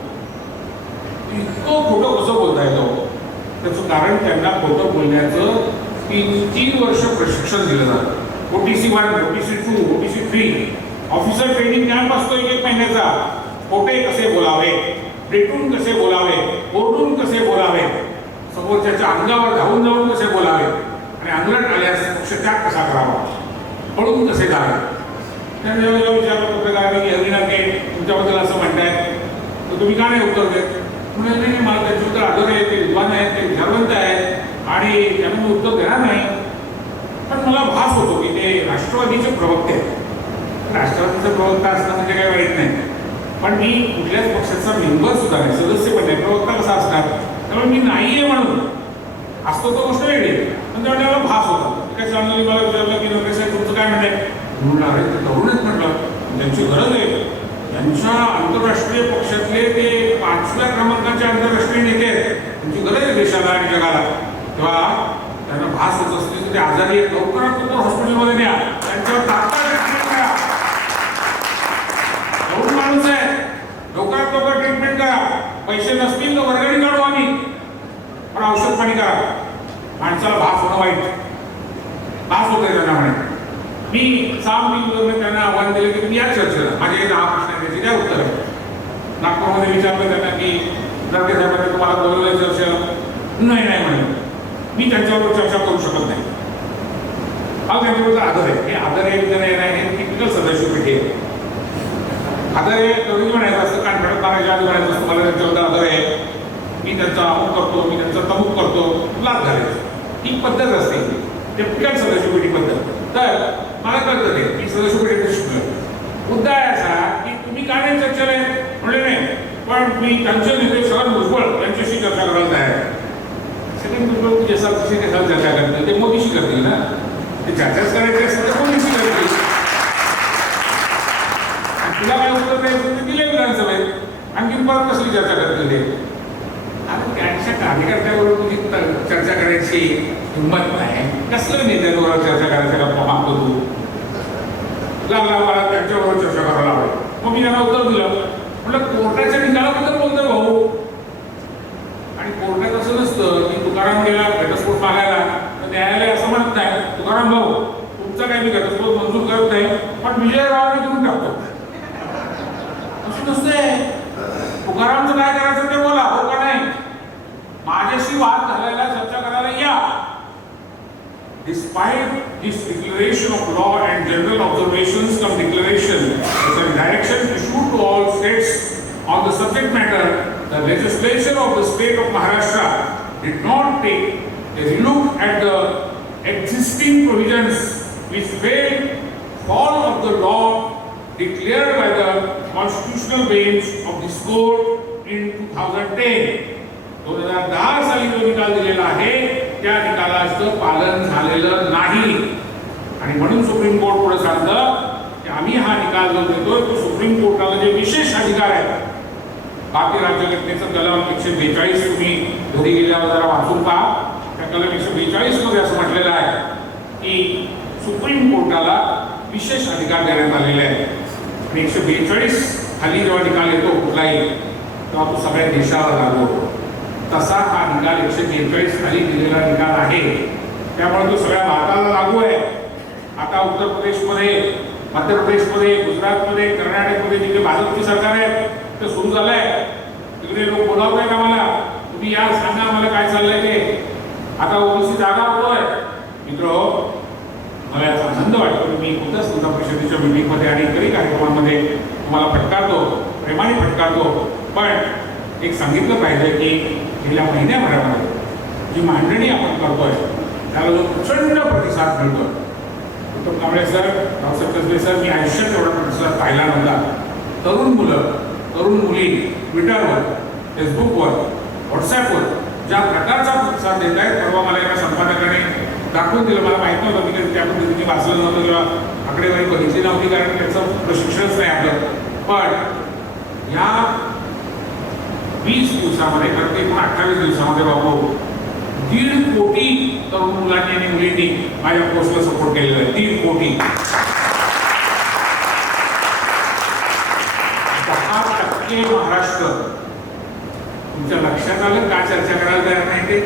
इतकं खोटं कसं बोलता येतं? त्याचं कारण त्यांना खोटं बोलण्याचं 3 वर्ष प्रशिक्षण दिलं जातं. OTC 1, OTC 2, OTC 3 officer training camp असतो 1 महिन्याचा. खोटे कसे बोलावे, पेटून कसे बोलावे, ओरडून कसे बोलावे, समोरच्याच्या अंगावर धावून जाऊन कसे बोलावे आणि अंगलट आल्यास पक्षत्याग कसा करावा, पळून कसे जावे. त्याने विचारलं पत्रकारांनी की हरिना के तुमच्याबद्दल असं म्हणताय तर तुम्ही का नाही उत्तर देत? म्हणजे नाही मला त्यांच्याबद्दल आदर आहे, ते विद्वान आहेत, ते विचारवंत आहेत आणि त्यांना मी उत्तर देणार नाही. पण मला भास होतो की ते राष्ट्रवादीचे प्रवक्ते आहेत. राष्ट्रवादीचा प्रवक्ता असणं म्हणजे काही वाईट नाही, पण मी कुठल्याच पक्षाचा मेंबर सुद्धा नाही, सदस्य पण नाही. प्रवक्ता कसा असणार? त्यामुळे मी नाही आहे म्हणून असतो तो गोष्ट वेगळी. पण त्यामुळे मला भास होता. काय सांगली मला विचारलं की नरेश साहेब तुमचं काय म्हणणं म्हणून अरे ते तरुणच म्हटलं त्यांची गरज आहे. त्यांच्या आंतरराष्ट्रीय पक्षातले ते 5व्या क्रमांकाचे आंतरराष्ट्रीय नेते आहेत. त्यांची गरज आहे देशाला आणि जगाला. तेव्हा त्यांना भास होत असते की ते आजारी आहेत, लवकरात लवकर हॉस्पिटलमध्ये न्या, त्यांच्यावर तात्काळ ट्रीटमेंट करा. तरुण माणूस आहे, लवकरात लवकर ट्रीटमेंट करा. पैसे नसतील तर वर्गणी काढू आम्ही, पण औषध पाणी करा. माणसाला भास होणं वाईट, भास होत आहे त्यांना म्हणे. मी 6 महिन्यापूर्वी त्यांना आव्हान दिलं की तुम्ही या चर्चेला, माझे 10 प्रश्न त्याची द्या उत्तर आहे. नागपूरमध्ये विचारलं त्यांना की दर्गे साहेबांनी तुम्हाला बोलवलं चर्चेला? नाही नाही म्हणे, मी त्यांच्याबरोबर चर्चा करू शकत नाही. हा त्यांच्याबरोबर आदर आहे. हे आदर आहे विचार नाही, हे टिपिकल सदस्य पेठी आहे. आदर आहे तरी म्हणायचं असतं, कानफडत मारायच्या आधी म्हणायचं असतं मला त्यांच्याबद्दल आदर आहे, मी त्यांचा अमुक करतो, मी त्यांचा तमुक करतो, लाभ घालायचं. ही पद्धत असते टिपिकल सदस्य पेठी पद्धत. तर मला कळतं ते मी सदस्य पेठी शिकलो. मुद्दा आहे असा की तुम्ही का नाही चर्चेला म्हणले नाही, पण मी त्यांचे नेते सगळं भुजबळ त्यांच्याशी चर्चा करायला तयार आहे. सेकंड भुजबळ जसा चर्चा करतील ते मोदीशी करतील ना, ते चर्चाच करायची असेल तर मोदीशी करतील. तुला काय उत्तर द्यायचं ते दिले विधानसभेत, आणखी परत कसली चर्चा करतील ते? आता त्यांच्या कार्यकर्त्याबरोबर तुझी चर्चा करायची हिंमत नाही, कसलं नेत्यांबरोबर चर्चा करायचं का मागतो तू? लागला मला त्यांच्याबरोबर चर्चा करायला हवी. मग मी त्यांना उत्तर दिलं, म्हटलं कोर्टाच्या निकालाबद्दल बोलतोय भाऊ. आणि कोर्टात असं नसतं की तुकाराम गेला घटस्फोट मागायला तर न्यायालय असं म्हणत नाही तुकाराम भाऊ तुमचा काही मी घटस्फोट मंजूर करत नाही, पण विजयरावांना देऊन टाकतो. असं नसतंय. तुकारामचं काय करायचं ते बोला, हो का नाही? माझ्याशी वाद घालायला चर्चा करायला या. Despite this declaration of law and general observations come declaration as a direction issued to all states on the subject matter, the legislature of the state of Maharashtra did not take a look at the existing provisions which fall of the law declared by the constitutional bench of this court in 2010. 2010 साली जो निकाल दिलेला आहे त्या निकालाचं पालन झालेलं नाही आणि म्हणून सुप्रीम कोर्ट पुढे सांगतं की आम्ही हा निकाल जो देतोय तो सुप्रीम कोर्टाला जे विशेष अधिकार आहेत. भारतीय राज्यघटनेचं कलम 142 तुम्ही घरी गेल्यावर जरा वाचून पहा. त्या कलम 142 मध्ये असं म्हटलेलं आहे की सुप्रीम कोर्टाला विशेष अधिकार देण्यात आलेले आहेत. आणि 142 खाली जेव्हा निकाल येतो कुठलाही तेव्हा तो सगळ्या देशावर लागू होतो. तसा हा निकाल 143 खाली दिलेला निकाल आहे, त्यामुळे तो सगळ्या भारताला लागू आहे. आता उत्तर प्रदेशमध्ये, मध्य प्रदेशमध्ये, गुजरातमध्ये, कर्नाटकमध्ये जिथे भाजपची सरकार आहे ते सुरू झालंय. तिकडे लोक बोलावत आहेत आम्हाला, तुम्ही या सांगा आम्हाला काय चाललंय ते. आता ओबीसी जागा होतोय. मित्र मला याचा आनंद वाटतो की मी खुदच तुमच्या परिषदेच्या मीटिंगमध्ये आणि इतरही कार्यक्रमांमध्ये तुम्हाला फटकारतो, प्रेमाने फटकारतो. पण एक सांगितलं पाहिजे की गेल्या महिन्याभरामध्ये जी मांडणी आपण करतोय त्याला जो प्रचंड प्रतिसाद मिळतोय. उत्तम कांबळे सर, रावसाहेब कसबे सर, मी आयुष्यात एवढा प्रतिसाद पाहिला नव्हता. तरुण मुलं, तरुण मुली ट्विटरवर, फेसबुकवर, व्हॉट्सॲपवर ज्या प्रकारचा प्रतिसाद देत आहेत. परवा मला एका संपादकाने दाखवून दिलं, मला माहीत नव्हतं, मी त्या पद्धतीने वाचलं नव्हतं किंवा आकडेवारी बघितली नव्हती कारण त्याचं प्रशिक्षणच नाही आपलं. पण या 20 दिवसामध्ये प्रत्येक 28 दिवसामध्ये बाबू 1.5 कोटी तरुण मुलांनी आणि मुलींनी माझ्या पोस्टला सपोर्ट केलेला आहे. 1.5 कोटी. के महाराष्ट्र तुमच्या लक्षात आलं का चर्चा करायला तयार नाही ते?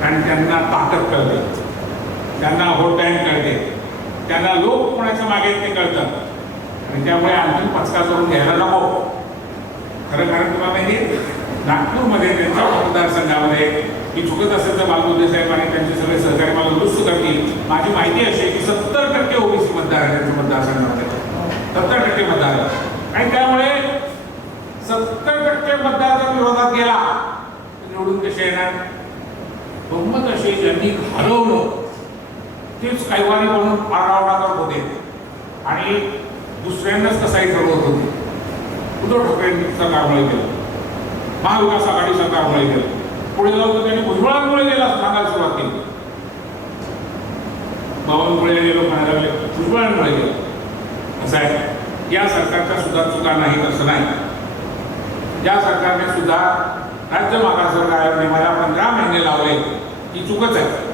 कारण त्यांना ताकद कळते, त्यांना व्होट बँक कळते, त्यांना लोक कोणाच्या मागे ते कळतं आणि त्यामुळे आणखी पचका करून घ्यायला नको. खरं कारण तुम्हाला माहिती नागपूरमध्ये त्यांच्या मतदारसंघामध्ये मी चुकत असेल तर बालबुद्धे साहेब आणि त्यांचे सगळे सहकारी मला दुरुस्त करतील. माझी माहिती अशी आहे की 70% ओबीसी मतदार आहे त्यांच्या मतदारसंघामध्ये, 70% मतदार आहे. आणि त्यामुळे 70% मतदार जर विरोधात गेला तर निवडून कसे येणार? बहुमत असे ज्यांनी घालवलं तेच कैवारी म्हणून आरडाओरडा करत होते आणि दुसऱ्यांनाच कसाही ठरवत होते. उद्धव ठाकरे सरकारमुळे केलं, महाविकास आघाडी सरकारमुळे केलं, पुढे जाऊन त्यांनी भुजबळांमुळे गेला सांगायला सुरुवात केली. बावनकुळे लोक म्हणायला लागले भुजबळांमुळे गेलं. असं आहे, या सरकारच्या सुद्धा चुका नाहीत असं नाही. ज्या सरकारने सुद्धा राज्य मागासवर्ग आयोग नेमायला 15 महिने लावले ही चूकच आहे.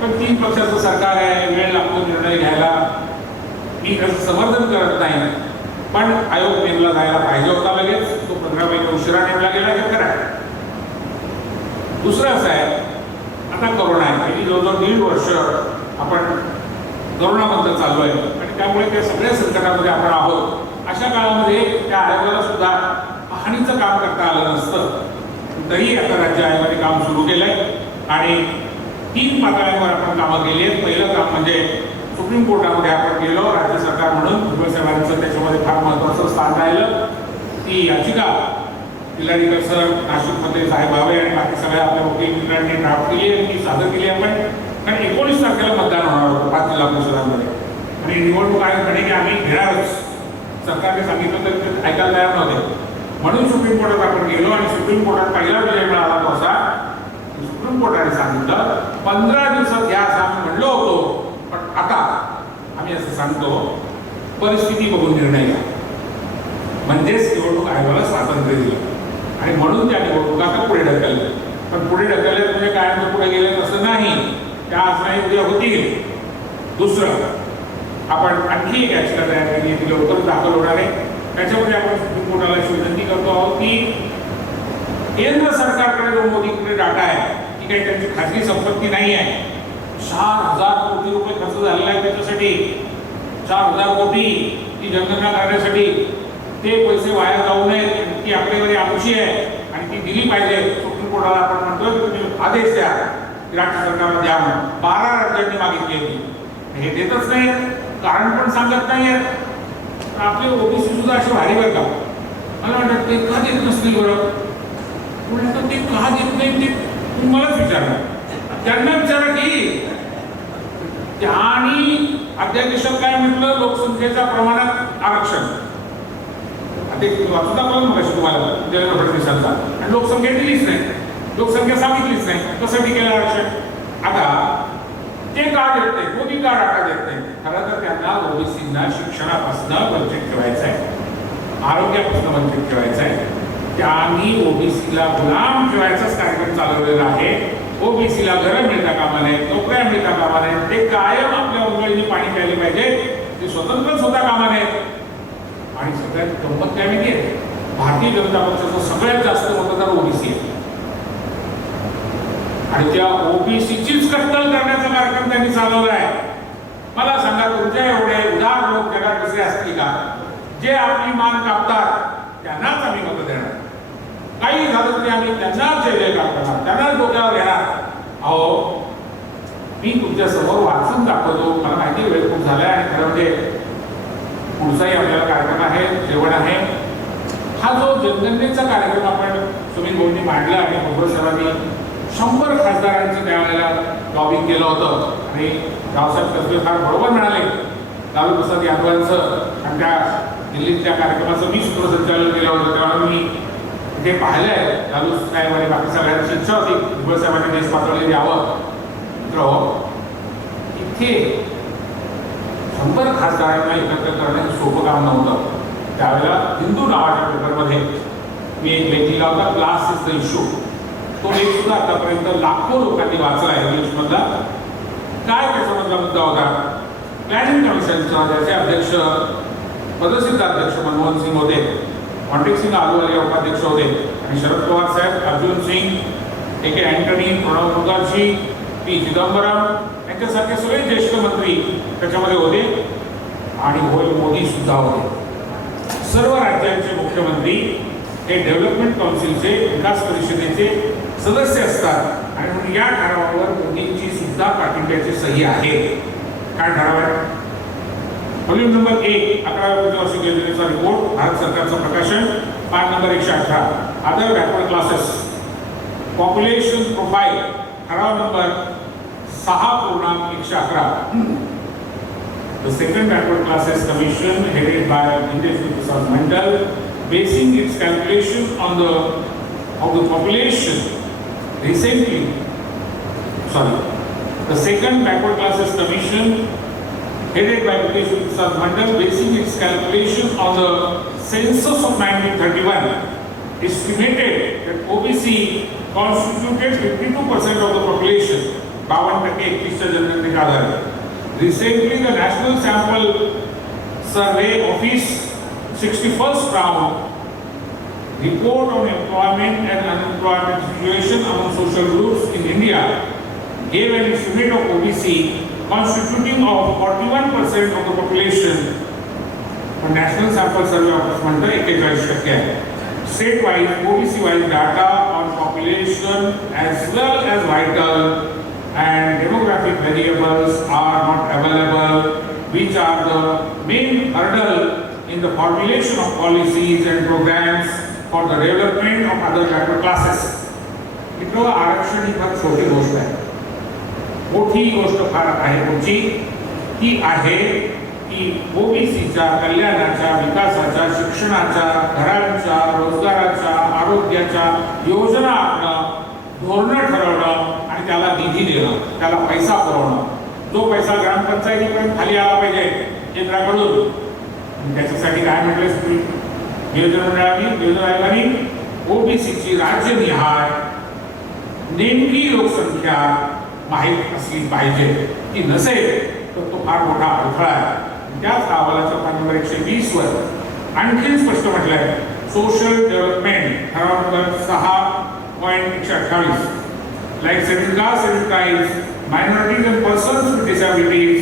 पण 3 पक्षाचं सरकार आहे, वेळ लागतो निर्णय घ्यायला. मी त्याचं समर्थन करत नाही, पण आयोग नेमला जायला पाहिजे होता लगेच. तो 15 महिने उशिरा नेमला गेला हे खरं आहे. दुसरं असं आहे, आता करोना आहे आणि जवळजवळ 1.5 वर्ष आपण करोनाबद्दल चालू आहे आणि त्यामुळे त्या सगळ्या संकटामध्ये आपण आहोत. अशा काळामध्ये त्या आयोगाला सुद्धा पाहणीचं काम करता आलं नसतं. तरी आता राज्य आयोगाने काम सुरू केलंय आणि 3 पातळ्यांवर आपण कामं केली आहेत. पहिलं काम म्हणजे सुप्रीम कोर्टामध्ये आपण गेलो राज्य सरकार म्हणून. भुजबळ साहेबांचं त्याच्यामध्ये फार महत्त्वाचं स्थान राहिलं. ती याचिका जिल्हाधिकारी सर नाशिकमध्ये साहेब भावे आणि बाकी सगळ्या आपल्या वकील मित्रांनी ड्राफ्ट केली आणि ती सादर केली आपण. कारण 19 तारखेला मतदान होणार होतं 5 जिल्हा परिषदांमध्ये आणि निवडणूक आयोग म्हणे की आम्ही घेणारच. सरकारने सांगितलं तर ते ऐकायला तयार नव्हते. म्हणून सुप्रीम कोर्टात आपण गेलो आणि सुप्रीम कोर्टात पहिला विजय मिळाला तो असा, सुप्रीम कोर्टाने सांगितलं 15 दिवसात या असं आम्ही म्हणलो होतो, पण आता आम्ही असं सांगतो परिस्थिती बघून निर्णय घ्या. म्हणजेच निवडणूक आयोगाला स्वातंत्र्य दिलं आणि म्हणून त्या निवडणुका आता पुढे ढकलल्या. पण पुढे ढकलल्या म्हणजे काय पुढे गेले तसं नाही, त्या आज नाही उद्या होतील. दुसरं आपण आणखी एक याचिका तयार केली, ती लवकर दाखल होणार आहे. त्याच्यामध्ये आपण सुप्रीम कोर्टाला विनंती करतो आहोत की केंद्र सरकारकडे जो मोदीकडे डाटा आहे ती काही त्यांची खाजगी संपत्ती नाही आहे. 4,000 कोटी रुपये खर्च झालेला आहे त्याच्यासाठी. 4,000 कोटी ती जनगणना करण्यासाठी. ते पैसे वाया जाऊ नयेत, ती आकडेवारी आमची आहे आणि ती दिली पाहिजे. सुप्रीम कोर्टाला आपण म्हणतोय की तुम्ही आदेश द्या राज्य सरकारला द्या म्हणून. 12 राज्यांनी मागितली होती, हे देतच नाही, कारण पण सांगत नाही. आपले ओबीसी सुद्धा असे भारी बरं का. मला वाटतं ते का देत नसतील बरं? ते का देत नाही ते तुम्हालाच विचारणार, त्यांना विचारा की. आणि अध्यादेशात काय म्हटलं? लोकसंख्येच्या प्रमाणात आरक्षण. ते वाचता कळून मग तुम्हाला देवेंद्र फडणवीसांचा, आणि लोकसंख्या दिलीच नाही, लोकसंख्या सांगितलीच नाही. कशासाठी केलं आरक्षण? आता ते का देत नाही? मोदी का डाटा देत नाही? खरं तर त्यांना ओबीसींना शिक्षणापासून वंचित ठेवायचं आहे, आरोग्यापासून वंचित ठेवायचं आहे. त्यांनी ओबीसीला गुलाम ठेवायचाच कार्यक्रम चालवलेला आहे. ओबीसीला घरं मिळता कामा नयेत, नोकऱ्या मिळता कामा नयेत, ते कायम आपल्या उंगळीने पाणी प्यायले पाहिजे, ते स्वतंत्रच होता कामा नयेत. आणि सगळ्यात गंमत काय माहिती आहे? भारतीय जनता पक्षाचं सगळ्यात जास्त मतदार ओबीसी आहे आणि त्या ओबीसीचीच कत्तल करण्याचा कार्यक्रम त्यांनी चालवला आहे. मला सांगा, तुमच्या एवढे उदार लोक जगात दुसरे असतील का? जे आपली मान कापतात त्यांनाच आम्ही मत देणार. काही झालं तरी आम्ही त्यांनाच जयजयकार करणार, त्यांनाच डोक्यावर घेणार. अहो, मी तुमच्या समोर वाचून दाखवतो. मला माहिती वेळ खूप झालाय आणि खरं म्हणजे पुढचाही आपल्याला कार्यक्रम आहे, जेवण आहे. हा जो जनगणनेचा कार्यक्रम आपण सुमित भाऊंनी मांडला आणि भुजबळ साहेबांनी 100 खासदारांचं त्यावेळेला लॉबिंग केलं होतं आणि रावसाहेब कसबे फार बरोबर म्हणाले. लालू प्रसाद यादवांचं आणि त्या दिल्लीतल्या कार्यक्रमाचं मी सूत्रसंचालन केलं होतं, तेव्हा मी ते पाहिलं आहे. लालू साहेब आणि बाकी सगळ्यांची इच्छा होती भुजबळ साहेबांनी देश पातळीवर यावं. तर इथे 100 खासदारांना एकत्र करण्याचं सोपं काम नव्हतं. त्यावेळेला हिंदू नावाच्या पेपरमध्ये मी एक लेख लिहिला होता, क्लास इज द इश्यू. तो लेख सुद्धा आतापर्यंत लाखो लोकांनी वाचला आहे इंग्लिशमधला. काय त्याच्यामधला मुद्दा होता? प्लॅनिंग कमिशनचा ज्याचे अध्यक्ष पदसिद्ध अध्यक्ष मनमोहन सिंग होते, कॉन्टेक सिंग आलूवालिया उपाध्यक्ष होते आणि शरद पवार साहेब, अर्जुन सिंग, ए के अँटनी, प्रणव मुखर्जी, पी चिदंबरम यांच्यासारखे सगळे ज्येष्ठ मंत्री त्याच्यामध्ये होते आणि होय मोदी सुद्धा होते। सर्व राज्यांचे मुख्यमंत्री हे डेव्हलपमेंट काउन्सिलचे, विकास परिषदेचे सदस्य असतात आणि म्हणून या ठरावावर मोदींची सुद्धा पाठिंब्याची सही आहे। काय ठराव आहे? व्हॉल्यूम नंबर 1 11व्या पंचवार्षिक योजनेचा रिपोर्ट, भारत सरकारचं प्रकाशन, पान number 118, other backward classes, population profile, ठराव number 6.111. The second backward classes commission headed by Indian Prasad Mandal, basing its calculation on the population recently. The second backward classes commission headed by Indian Prasad Mandal, basing its calculation on the census of 1931, estimated that OBC constituted 52% of the population. 52% 21च्या जनगणनेच्या आधारे. Recently, the National Sample Survey Office 61st round report on employment and unemployment situation among social groups in India gave an estimate of OBC constituting of 41% of the population. The National Sample Survey Office म्हणतं 41% आहे. State-wise, OBC-wise data on population as well as vital and demographic variables are not available, which are the main hurdle in the formulation of policies and programs for the development of other backward classes. मित्र, आरक्षण ही फार छोटी गोष्ट आहे. मोठी गोष्ट फार आहे पुढची ती आहे की ओबीसीच्या कल्याणाच्या, विकासाच्या, शिक्षणाच्या, घरांच्या, रोजगाराच्या, आरोग्याच्या योजना आखणं, धोरणं ठरवणं आणि त्याला निधी देणं, त्याला पैसा पुरवणं. जो पैसा ग्रामपंचायतीपर्यंत खाली आला पाहिजे केंद्राकडून, त्याच्यासाठी काय म्हटलं योजना आयोगाने ओबीसीची राज्यनिहाय नेमकी लोकसंख्या माहीत असली पाहिजे. ती नसेल तर तो फार मोठा अडथळा आहे. त्याच अहवालाच्या पान नंबर 120 वर आणखी स्पष्ट म्हटलं आहे, सोशल डेव्हलपमेंट ठराव number 6.128, like scheduled castes, scheduled tribes, minorities and persons with disabilities,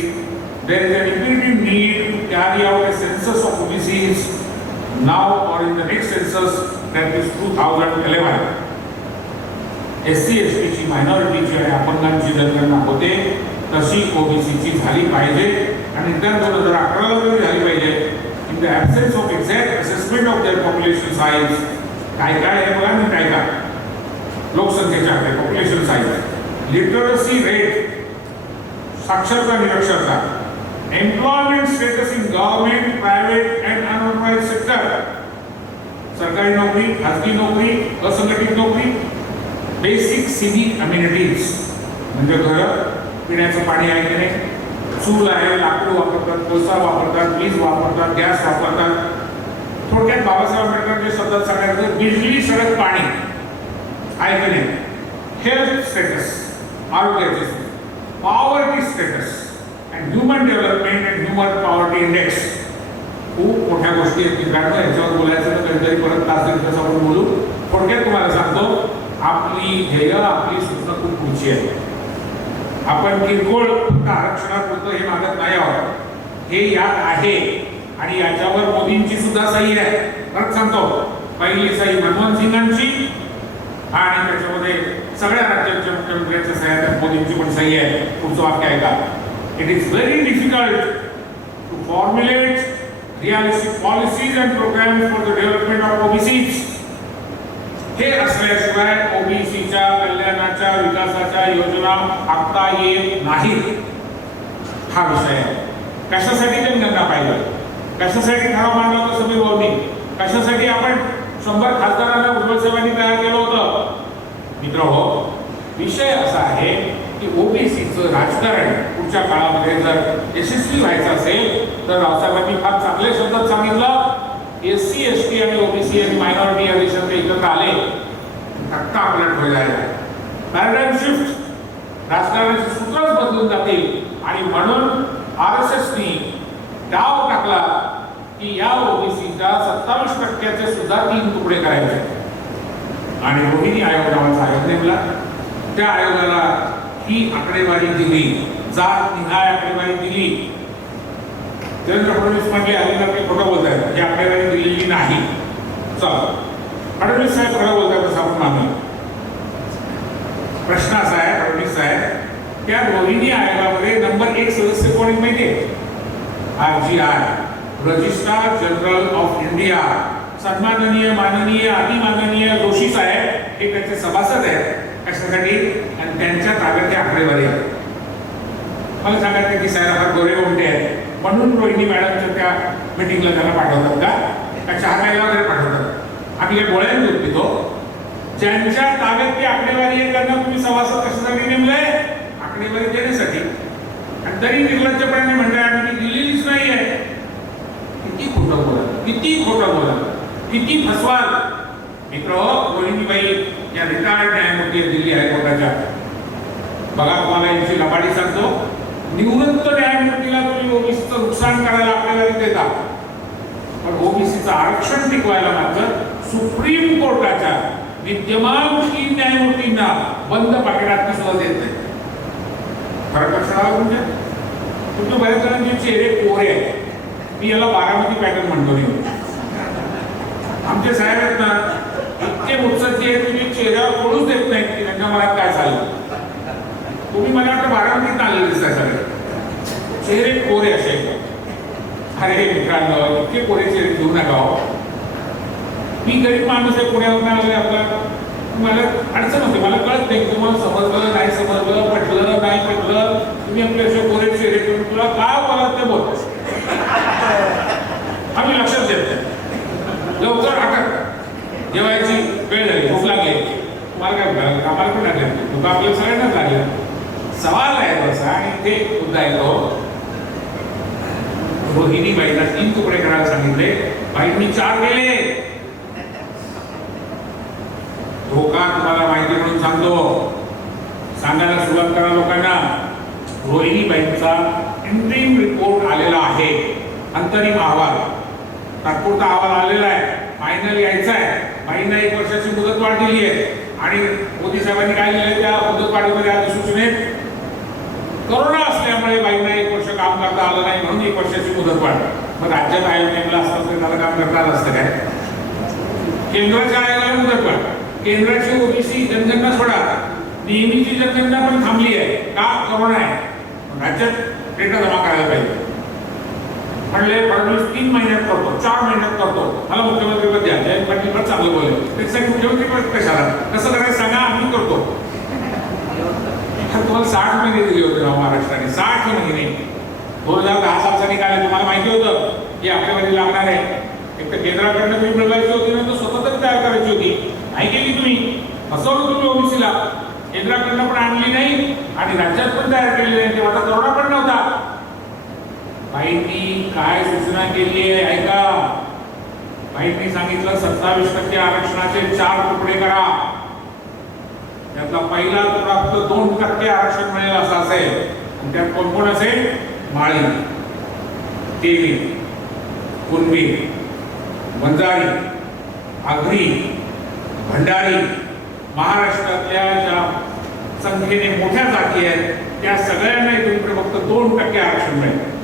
there is an imperative need to carry out a census of OBCs now or in the next census, that is 2011. SC/ST ची, मायनॉरिटीची आणि अपंगांची जनगणना होते तशी ओबीसीची झाली पाहिजे आणि त्या 2011 मध्ये झाली पाहिजे. In the absence of exact assessment of their population size, काय काय आहे बघा मी, काय काय लोकसंख्येच्या आकडे, पॉप्युलेशन साइज, लिटरसी रेट, साक्षरता निरक्षरता, employment status in government, private and unorganised sector, सरकारी नोकरी, खाजगी नोकरी, असंघटित नोकरी, बेसिक सिव्हिक अम्युनिटीज म्हणजे घर, पिण्याचं पाणी आहे की नाही, चूल आहे, लाकूड वापरतात, कोळसा वापरतात, वीज वापरतात, गॅस वापरतात. थोडक्यात बाबासाहेब आंबेडकर जे शब्दात सांगायचं, बिजली, सडक, पाणी आहे की नाही, हेल्थ स्टेटस, आरोग्याचे, poverty status and human development and human poverty index. खूप मोठ्या गोष्टी आहेत मित्रांनो, याच्यावर बोलायचं तर कधीतरी परत तास दीड तास आपण बोलू. थोडक्यात तुम्हाला सांगतो, आपली ध्येय, आपली सूचना खूप पुढची आहे. आपण किरकोळ आरक्षणापुरतं हे मागत नाही आहोत, हे यात आहे आणि याच्यावर मोदींची सुद्धा सही आहे. परत सांगतो, पहिली सही मनमोहन सिंगांची आणि त्याच्यामध्ये सगळ्या राज्यांच्या मुख्यमंत्र्यांच्या सह्या आहेत, मोदींची पण सही आहे. पुढचं वाक्य आहे का, it is very difficult to formulate realistic policies and programmes for the development of OBCs. हे असल्याशिवाय ओबीसीच्या कल्याणाच्या, विकासाच्या योजना आखता येत नाहीत. हा विषय आहे. कशासाठी जनगणना पाहिजे, कशासाठी ठराव मांडला होता समीर भाऊंनी, कशासाठी आपण 100 खासदारांना उज्ज्वल सेवांनी तयार केलं होतं. मित्रहो, विषय असा आहे की ओबीसीचं राजकारण पुढच्या काळामध्ये जर यशस्वी व्हायचं असेल तर रावसाहेबांनी फार चांगल्या शब्दात सांगितलं, एससी, एसटी आणि ओबीसी आणि मायनॉरिटी या देशात एकत्र आले, धक्का पलट होईल आहे. पॅराडाइम शिफ्ट, राजकारणाचे सूत्रच बदलून जातील आणि म्हणून आरएसएसनी डाव टाकला की या ओबीसीच्या 27% सुद्धा 3 तुकडे करायचे आणि रोहिणी आयोग नावाचा आयोग नेमला. त्या आयोगाला ही आकडेवारी दिली, जात निहाय आकडेवारी दिली. देवेंद्र फडणवीस म्हटले अलिबाग ते खोटं बोलतायत, ही आकडेवारी दिलेली नाही. चला, फडणवीस साहेब खरं बोलतात असं आपण मानू. प्रश्न असा आहे फडणवीस साहेब, त्या रोहिणी आयोगामध्ये नंबर 1 सदस्य कोण आहेत माहिती आहे? RGI, registrar general of India. सन्माननीय माननीय अतिमाननीय जोशी साहेब हे त्याचे सभासद आहेत. कशासाठी? आणि त्यांच्या ताब्यात आकडेवारी आहे. मला सांगायचं की साहेब हा गोरे कोणते आहेत म्हणून रोहिणी मॅडमच्या त्या मीटिंगला त्यांना पाठवतात का चहा प्यायला वगैरे पाठवतात? आम्ही काही गोळ्या दूध पितो? ज्यांच्या ताब्यात ती आकडेवारी आहे त्यांना तुम्ही सभासद कशासाठी नेमलंय? आकडेवारी देण्यासाठी. आणि तरी निर्लज्जपणे म्हणताय आम्ही ती दिलेलीच नाही आहे. किती खोटं बोला, किती खोटं बोला, किती फसवाल. मित्र, रोहिणीबाई या रिटायर्ड न्यायमूर्ती दिल्ली हायकोर्टाच्या. बघा, तुम्हाला यांची लबाडी सांगतो. निवृत्त न्यायमूर्तीला तुम्ही ओबीसीचं नुकसान करायला आकडेवारी देता, पण ओबीसीचं आरक्षण टिकवायला मात्र सुप्रीम कोर्टाच्या विद्यमान 3 न्यायमूर्तींना बंद पाकिटात सुद्धा देत नाही. फरक लक्षात आला तुमच्या? तुमच्या बऱ्याच जणांचे चेहरे कोरे आहेत. मी याला बारामती पॅटर्न म्हणतो. नाही, आमचे साहेब आहेत ना, इतके मुत्सद्दी आहेत तुझे चेहऱ्यावर कोणूच देत नाहीत की त्यांच्या मनात काय चाललं. तुम्ही मला वाटतं बारामतीत आलेले दिसताय सगळे. चेहरे कोरे असे. अरे मित्रांनो, इतके कोरे चेहरे घेऊ नका. मी गरीब माणूस आहे, पुण्यावर आलोय. आपला मला अडचण होते, मला कळत नाही तुम्हाला समजलं नाही समजलं, पटलं नाही पटलं. तुम्ही आपले असे कोरे चेहरे करून तुला काय बोलत ते बोलतोस. आम्ही लक्षात देत नाही. लवकर अटक. जेवायची वेळ झाली, भूक लागली. तुम्हाला काय आम्हाला पण लागले, भूक आपल्या सगळ्यांनाच लागल्या. सवाल आहे तसा आणि ते मुद्दा येतो. रोहिणीबाईला 3 तुकडे करायला सांगितले, बाईंनी 4 केले. धोका तुम्हाला माहिती म्हणून सांगतो, सांगायला सुरुवात करा लोकांना. रोहिणीबाईंचा इंटरिम रिपोर्ट आलेला आहे. अंतरिम अहवाल, तात्पुरता अहवाल आलेला आहे. फायनल यायचा आहे. बाईंना 1 वर्षाची मुदतवाढ दिली आहे आणि मोदी साहेबांनी काय लिहिलं त्या मुदतवाढीमध्ये अधिसूचनेत? कोरोना असल्यामुळे बाईंना 1 वर्ष काम करता आलं नाही म्हणून 1 वर्षाची मुदतवाढ. मग राज्यात आयोग नेमला असतं तर त्याला काम करता आलं असतं काय? केंद्राच्या आयोगाला मुदतवाढ. केंद्राची ओबीसी जनगणना सोडा, नेहमीची जनगणना पण थांबली आहे. का? कोरोना आहे. राज्यात डेटा जमा करायला पाहिजे. म्हणले फडणवीस 3 महिन्यात करतो, 4 महिन्यात करतो. मला मुख्यमंत्री पद द्या. जयंत पाटील पण चांगलं बोलले. त्याच्यासाठी मुख्यमंत्री पद कशाला? कसं करायचं सांगा, आम्ही करतो. तुम्हाला 60 महिने दिले होते ना महाराष्ट्राने. 60 महिने. 2010 सालचा निकाल आहे. तुम्हाला माहिती होतं की आकडेवारी लागणार आहे. एक तर केंद्राकडनं तुम्ही मिळवायची होती ना, तर स्वतः तरी तयार करायची होती. नाही केली तुम्ही. फसवलं तुम्ही ओबीसीला. केंद्राकडनं पण आणली नाही आणि राज्यात पण तयार केली नाही. तेव्हा आता कोरोना पण नव्हता. बाईंनी काय सूचना केली आहे ऐका. बाईंनी सांगितलं 27% आरक्षणाचे 4 तुकडे करा. त्यातला पहिला तुकडा फक्त 2% आरक्षण मिळेल असं असेल. आणि त्यात कोण कोण असेल? माळी, तेली, कुणबी, वंजारी, आगरी, भंडारी. महाराष्ट्रातल्या ज्या संख्येने मोठ्या जाती आहेत त्या सगळ्यांना इकडे फक्त 2% आरक्षण मिळेल.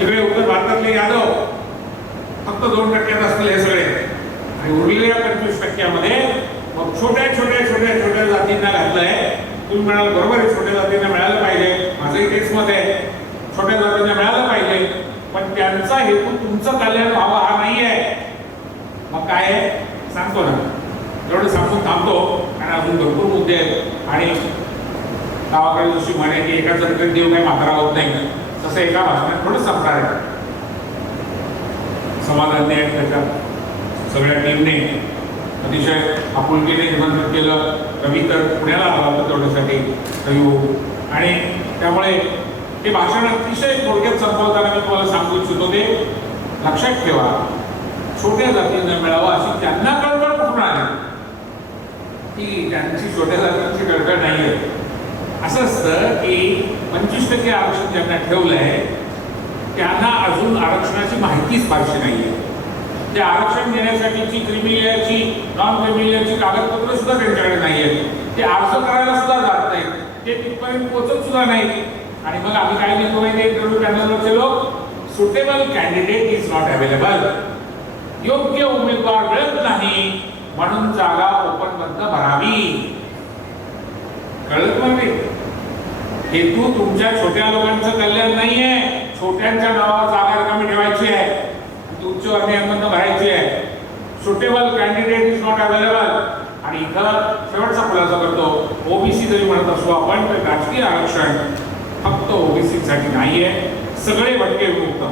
तिकडे उत्तर भारतातले यादव फक्त 2% असतील हे सगळे. आणि उरलेल्या 25%मध्ये मग छोट्या जातींना घातलंय. तुम्ही म्हणाल बरोबर आहे, छोट्या जातींना मिळालं पाहिजे. माझंही तेच मत आहे, छोट्या जातींना मिळालं पाहिजे. पण त्यांचा हेतू तुमचं कल्याण व्हावं हा नाही आहे. मग काय आहे सांगतो ना, एवढं सांगून थांबतो कारण अजून भरपूर मुद्दे आहेत. आणि गावाकडे जशी म्हणे की एका जणकडे देव काही म्हातारा होत नाही, तसं एका भाषणात थोडं संपणार आहे. समाधान आहे त्याच्या सगळ्या टीमने अतिशय आपुलकीने निमंत्रण केलं. रवी तर पुण्याला आला होता तेवढ्यासाठी रवी. आणि त्यामुळे ते भाषण अतिशय थोडक्यात संपवताना मी तुम्हाला सांगू इच्छितो ते लक्षात ठेवा. छोट्या जातींना मिळावं अशी त्यांना कळकळ कुठून आली की त्यांची छोट्या जातींची कळकळ नाही आहे. असं असतं की 25% आरक्षण ज्यांना ठेवलंय त्यांना अजून आरक्षणाची माहितीच फारशी नाही आहे. ते आरक्षण देण्यासाठीची क्रिमिलियरची नॉन क्रिमिलियरची कागदपत्र सुद्धा त्यांच्याकडे नाही आहेत. ते अर्ज करायला सुद्धा जात नाहीत, ते तिथपर्यंत पोहोचत सुद्धा नाही. आणि मग आम्ही काय लिहितो माहिती इंटरव्ह्यू पॅनलवरचे लोक, suitable candidate is not available. योग्य उमेदवार मिळत नाही म्हणून जागा ओपन बंद भरावी. कळत नाही. हेतू तुमच्या छोट्या लोकांचं कल्याण नाहीये. छोट्यांच्या नावावर जागा रिकामी ठेवायची आहे, उच्चवर्णीयांमधून भरायची आहे. Suitable candidate is not available. आणि इथं शेवटचा खुलासा करतो, ओबीसी जरी म्हणत असो आपण तर राजकीय आरक्षण फक्त ओबीसी साठी नाहीये. सगळे भटके विमुक्त,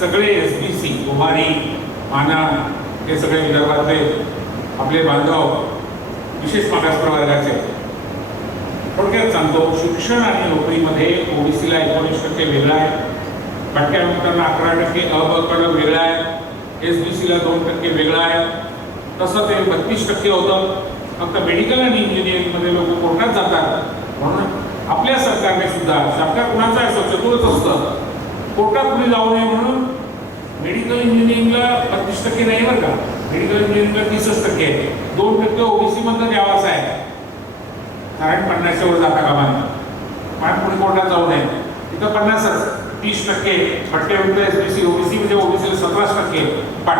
सगळे एसबीसी, कुमारी, माना, हे सगळे विदर्भातले आपले बांधव विशेष मागास प्रवर्गाचे. थोडक्यात सांगतो, शिक्षण आणि नोकरीमध्ये ओबीसीला 19% वेगळा आहे, भटक्या विमुक्तांना 11% अ ब कडक वेगळा आहे, एसबीसीला 2% वेगळा आहे. तसं ते 32% होतं. फक्त मेडिकल आणि इंजिनिअरिंगमध्ये लोक कोर्टात जातात. म्हणून आपल्या सरकारने सुद्धा, सरकार कुणाचं असं चतुरच असतं, कोर्टात कुणी जाऊ नये म्हणून मेडिकल इंजिनिअरिंगला 32% नाही बरं का, मेडिकल इंजिनिअरिंगला 30% आहे. 2% ओबीसी मधनं द्यावाच आहे. कारण 50च्या वर जाता कामा नये, कारण कुणी कोर्टात जाऊ नये. तिथं 50च, 30% भटके विमुक्त एसबीसी, ओबीसी म्हणजे ओबीसीला 17%. पण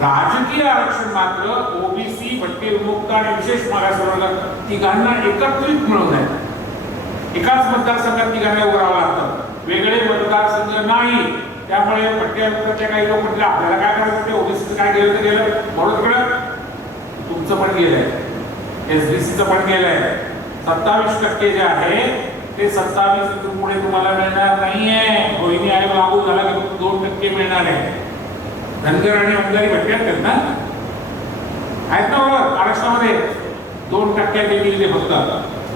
राजकीय आरक्षण मात्र ओबीसी, भटके विमुक्त आणि विशेष मागास प्रवर्ग तिघांना एकत्रित मिळवून आहे. एकाच मतदारसंघात तिघांना उभं राहावं लागतं, वेगळे मतदारसंघ नाही. त्यामुळे भटक्या विमुक्तांच्या काही लोक म्हटलं आपल्याला काय करायचं, ते ओबीसीचं काय गेलं तर गेलं, म्हणून तिकडं तुमचं पण गेलंय, एसबीसीचं पण गेलंय. 27% जे आहे ते 27 इथून पुढे तुम्हाला मिळणार नाहीये. रोहिणी आयोग लागू झाला की 2% मिळणार आहे. धनगर आणि अंगारी भटक्यात आहेत ना, आहेत ना बरोबर. महाराष्ट्रामध्ये 2% दिली फक्त.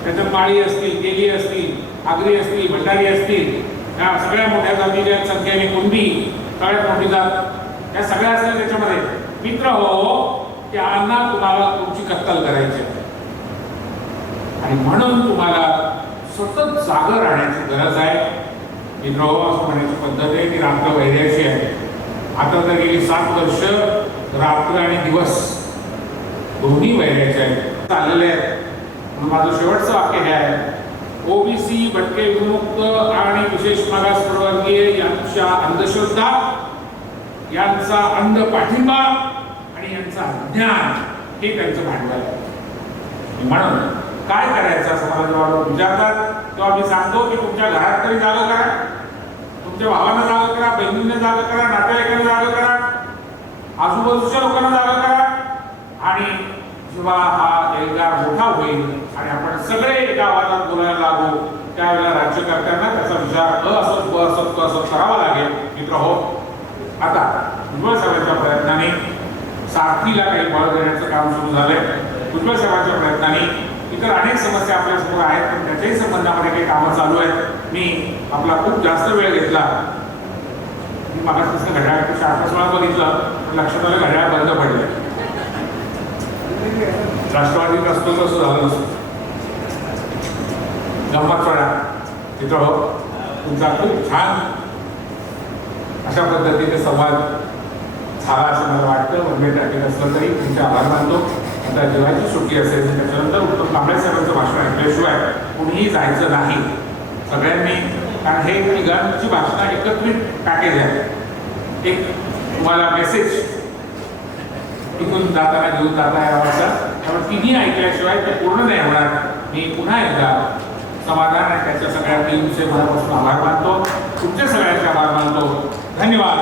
त्याच्यात माळी असतील, तेली असतील, आगरी असतील, भंडारी असतील, या सगळ्या मोठ्या जातीच्या संख्येने कुणबी सगळ्यात मोठी जात, या सगळ्या असतील त्याच्यामध्ये. मित्र हो, त्यांना तुम्हाला तुमची कत्तल करायची आहे. आणि म्हणून तुम्हाला सतत जागर राहण्याची गरज आहे. मित्र हो, असं म्हणायची पद्धत आहे की रात्र वैर्याची आहे. आता तर गेली 7 वर्ष रात्र आणि दिवस दोन्ही वैर्याचे आहेत, चाललेले आहेत. म्हणून माझं शेवटचं वाक्य हे आहे, ओबीसी, भटके विमुक्त आणि विशेष मागास प्रवर्गीय यांच्या अंधश्रद्धा, यांचा अंध पाठिंबा आणि यांचा अज्ञान हे त्यांचं भांडवल आहे. म्हणून काय करायचं असं मला जेव्हा लोक विचारतात तेव्हा मी सांगतो की तुमच्या घरात तरी जागा करा, तुमच्या भावांना जागा करा, बहिणींना जागा करा, नातेवाईकांना जागा करा, आजूबाजूच्या लोकांना जागा करा. आणि जेव्हा हा एल्गार मोठा होईल आणि आपण सगळे एका आवाजात बोलायला लागू, त्यावेळेला राज्यकर्त्यांना त्याचा विचार असत ब असत ब असत करावा लागेल. मित्र हो, आता भुजबळ साहेबांच्या प्रयत्नाने सारथीला काही बळ देण्याचं काम सुरू झालंय. भुजबळ साहेबांच्या प्रयत्नाने इतर अनेक समस्या आपल्यासमोर आहेत, पण त्याच्याही संबंधामध्ये काही कामं चालू आहेत. मी आपला खूप जास्त वेळ घेतला. मी मागासपासून घड्याळापेक्षा 8 बघितलं, लक्षात आलं घड्याळ बंद पडलं. राष्ट्रवादी असतो तसं झालं नसतं. गंमत पडा मित्र हो, तुमचा खूप छान अशा पद्धतीने संवाद झाला असं मला वाटतं. वनवे टाकीत असलं तरी तुमचे आभार मानतो. आता जेव्हाची सुट्टी असेल त्याच्यानंतर उत्तम कांबळे साहेबांचं भाषण ऐकल्याशिवाय कुणीही जायचं नाही सगळ्यांनी. कारण हे तिघांची भाषणं एकत्रित पॅकेज आहे. एक तुम्हाला मेसेज इथून जाताना घेऊन जाता यावं, त्यामुळे तिन्ही ऐकल्याशिवाय ते पूर्ण नाही होणार. मी पुन्हा एकदा समाधान आणि त्याच्या सगळ्या टीमचे मनापासून आभार मानतो. तुमचे सगळ्यांचे आभार मानतो. धन्यवाद.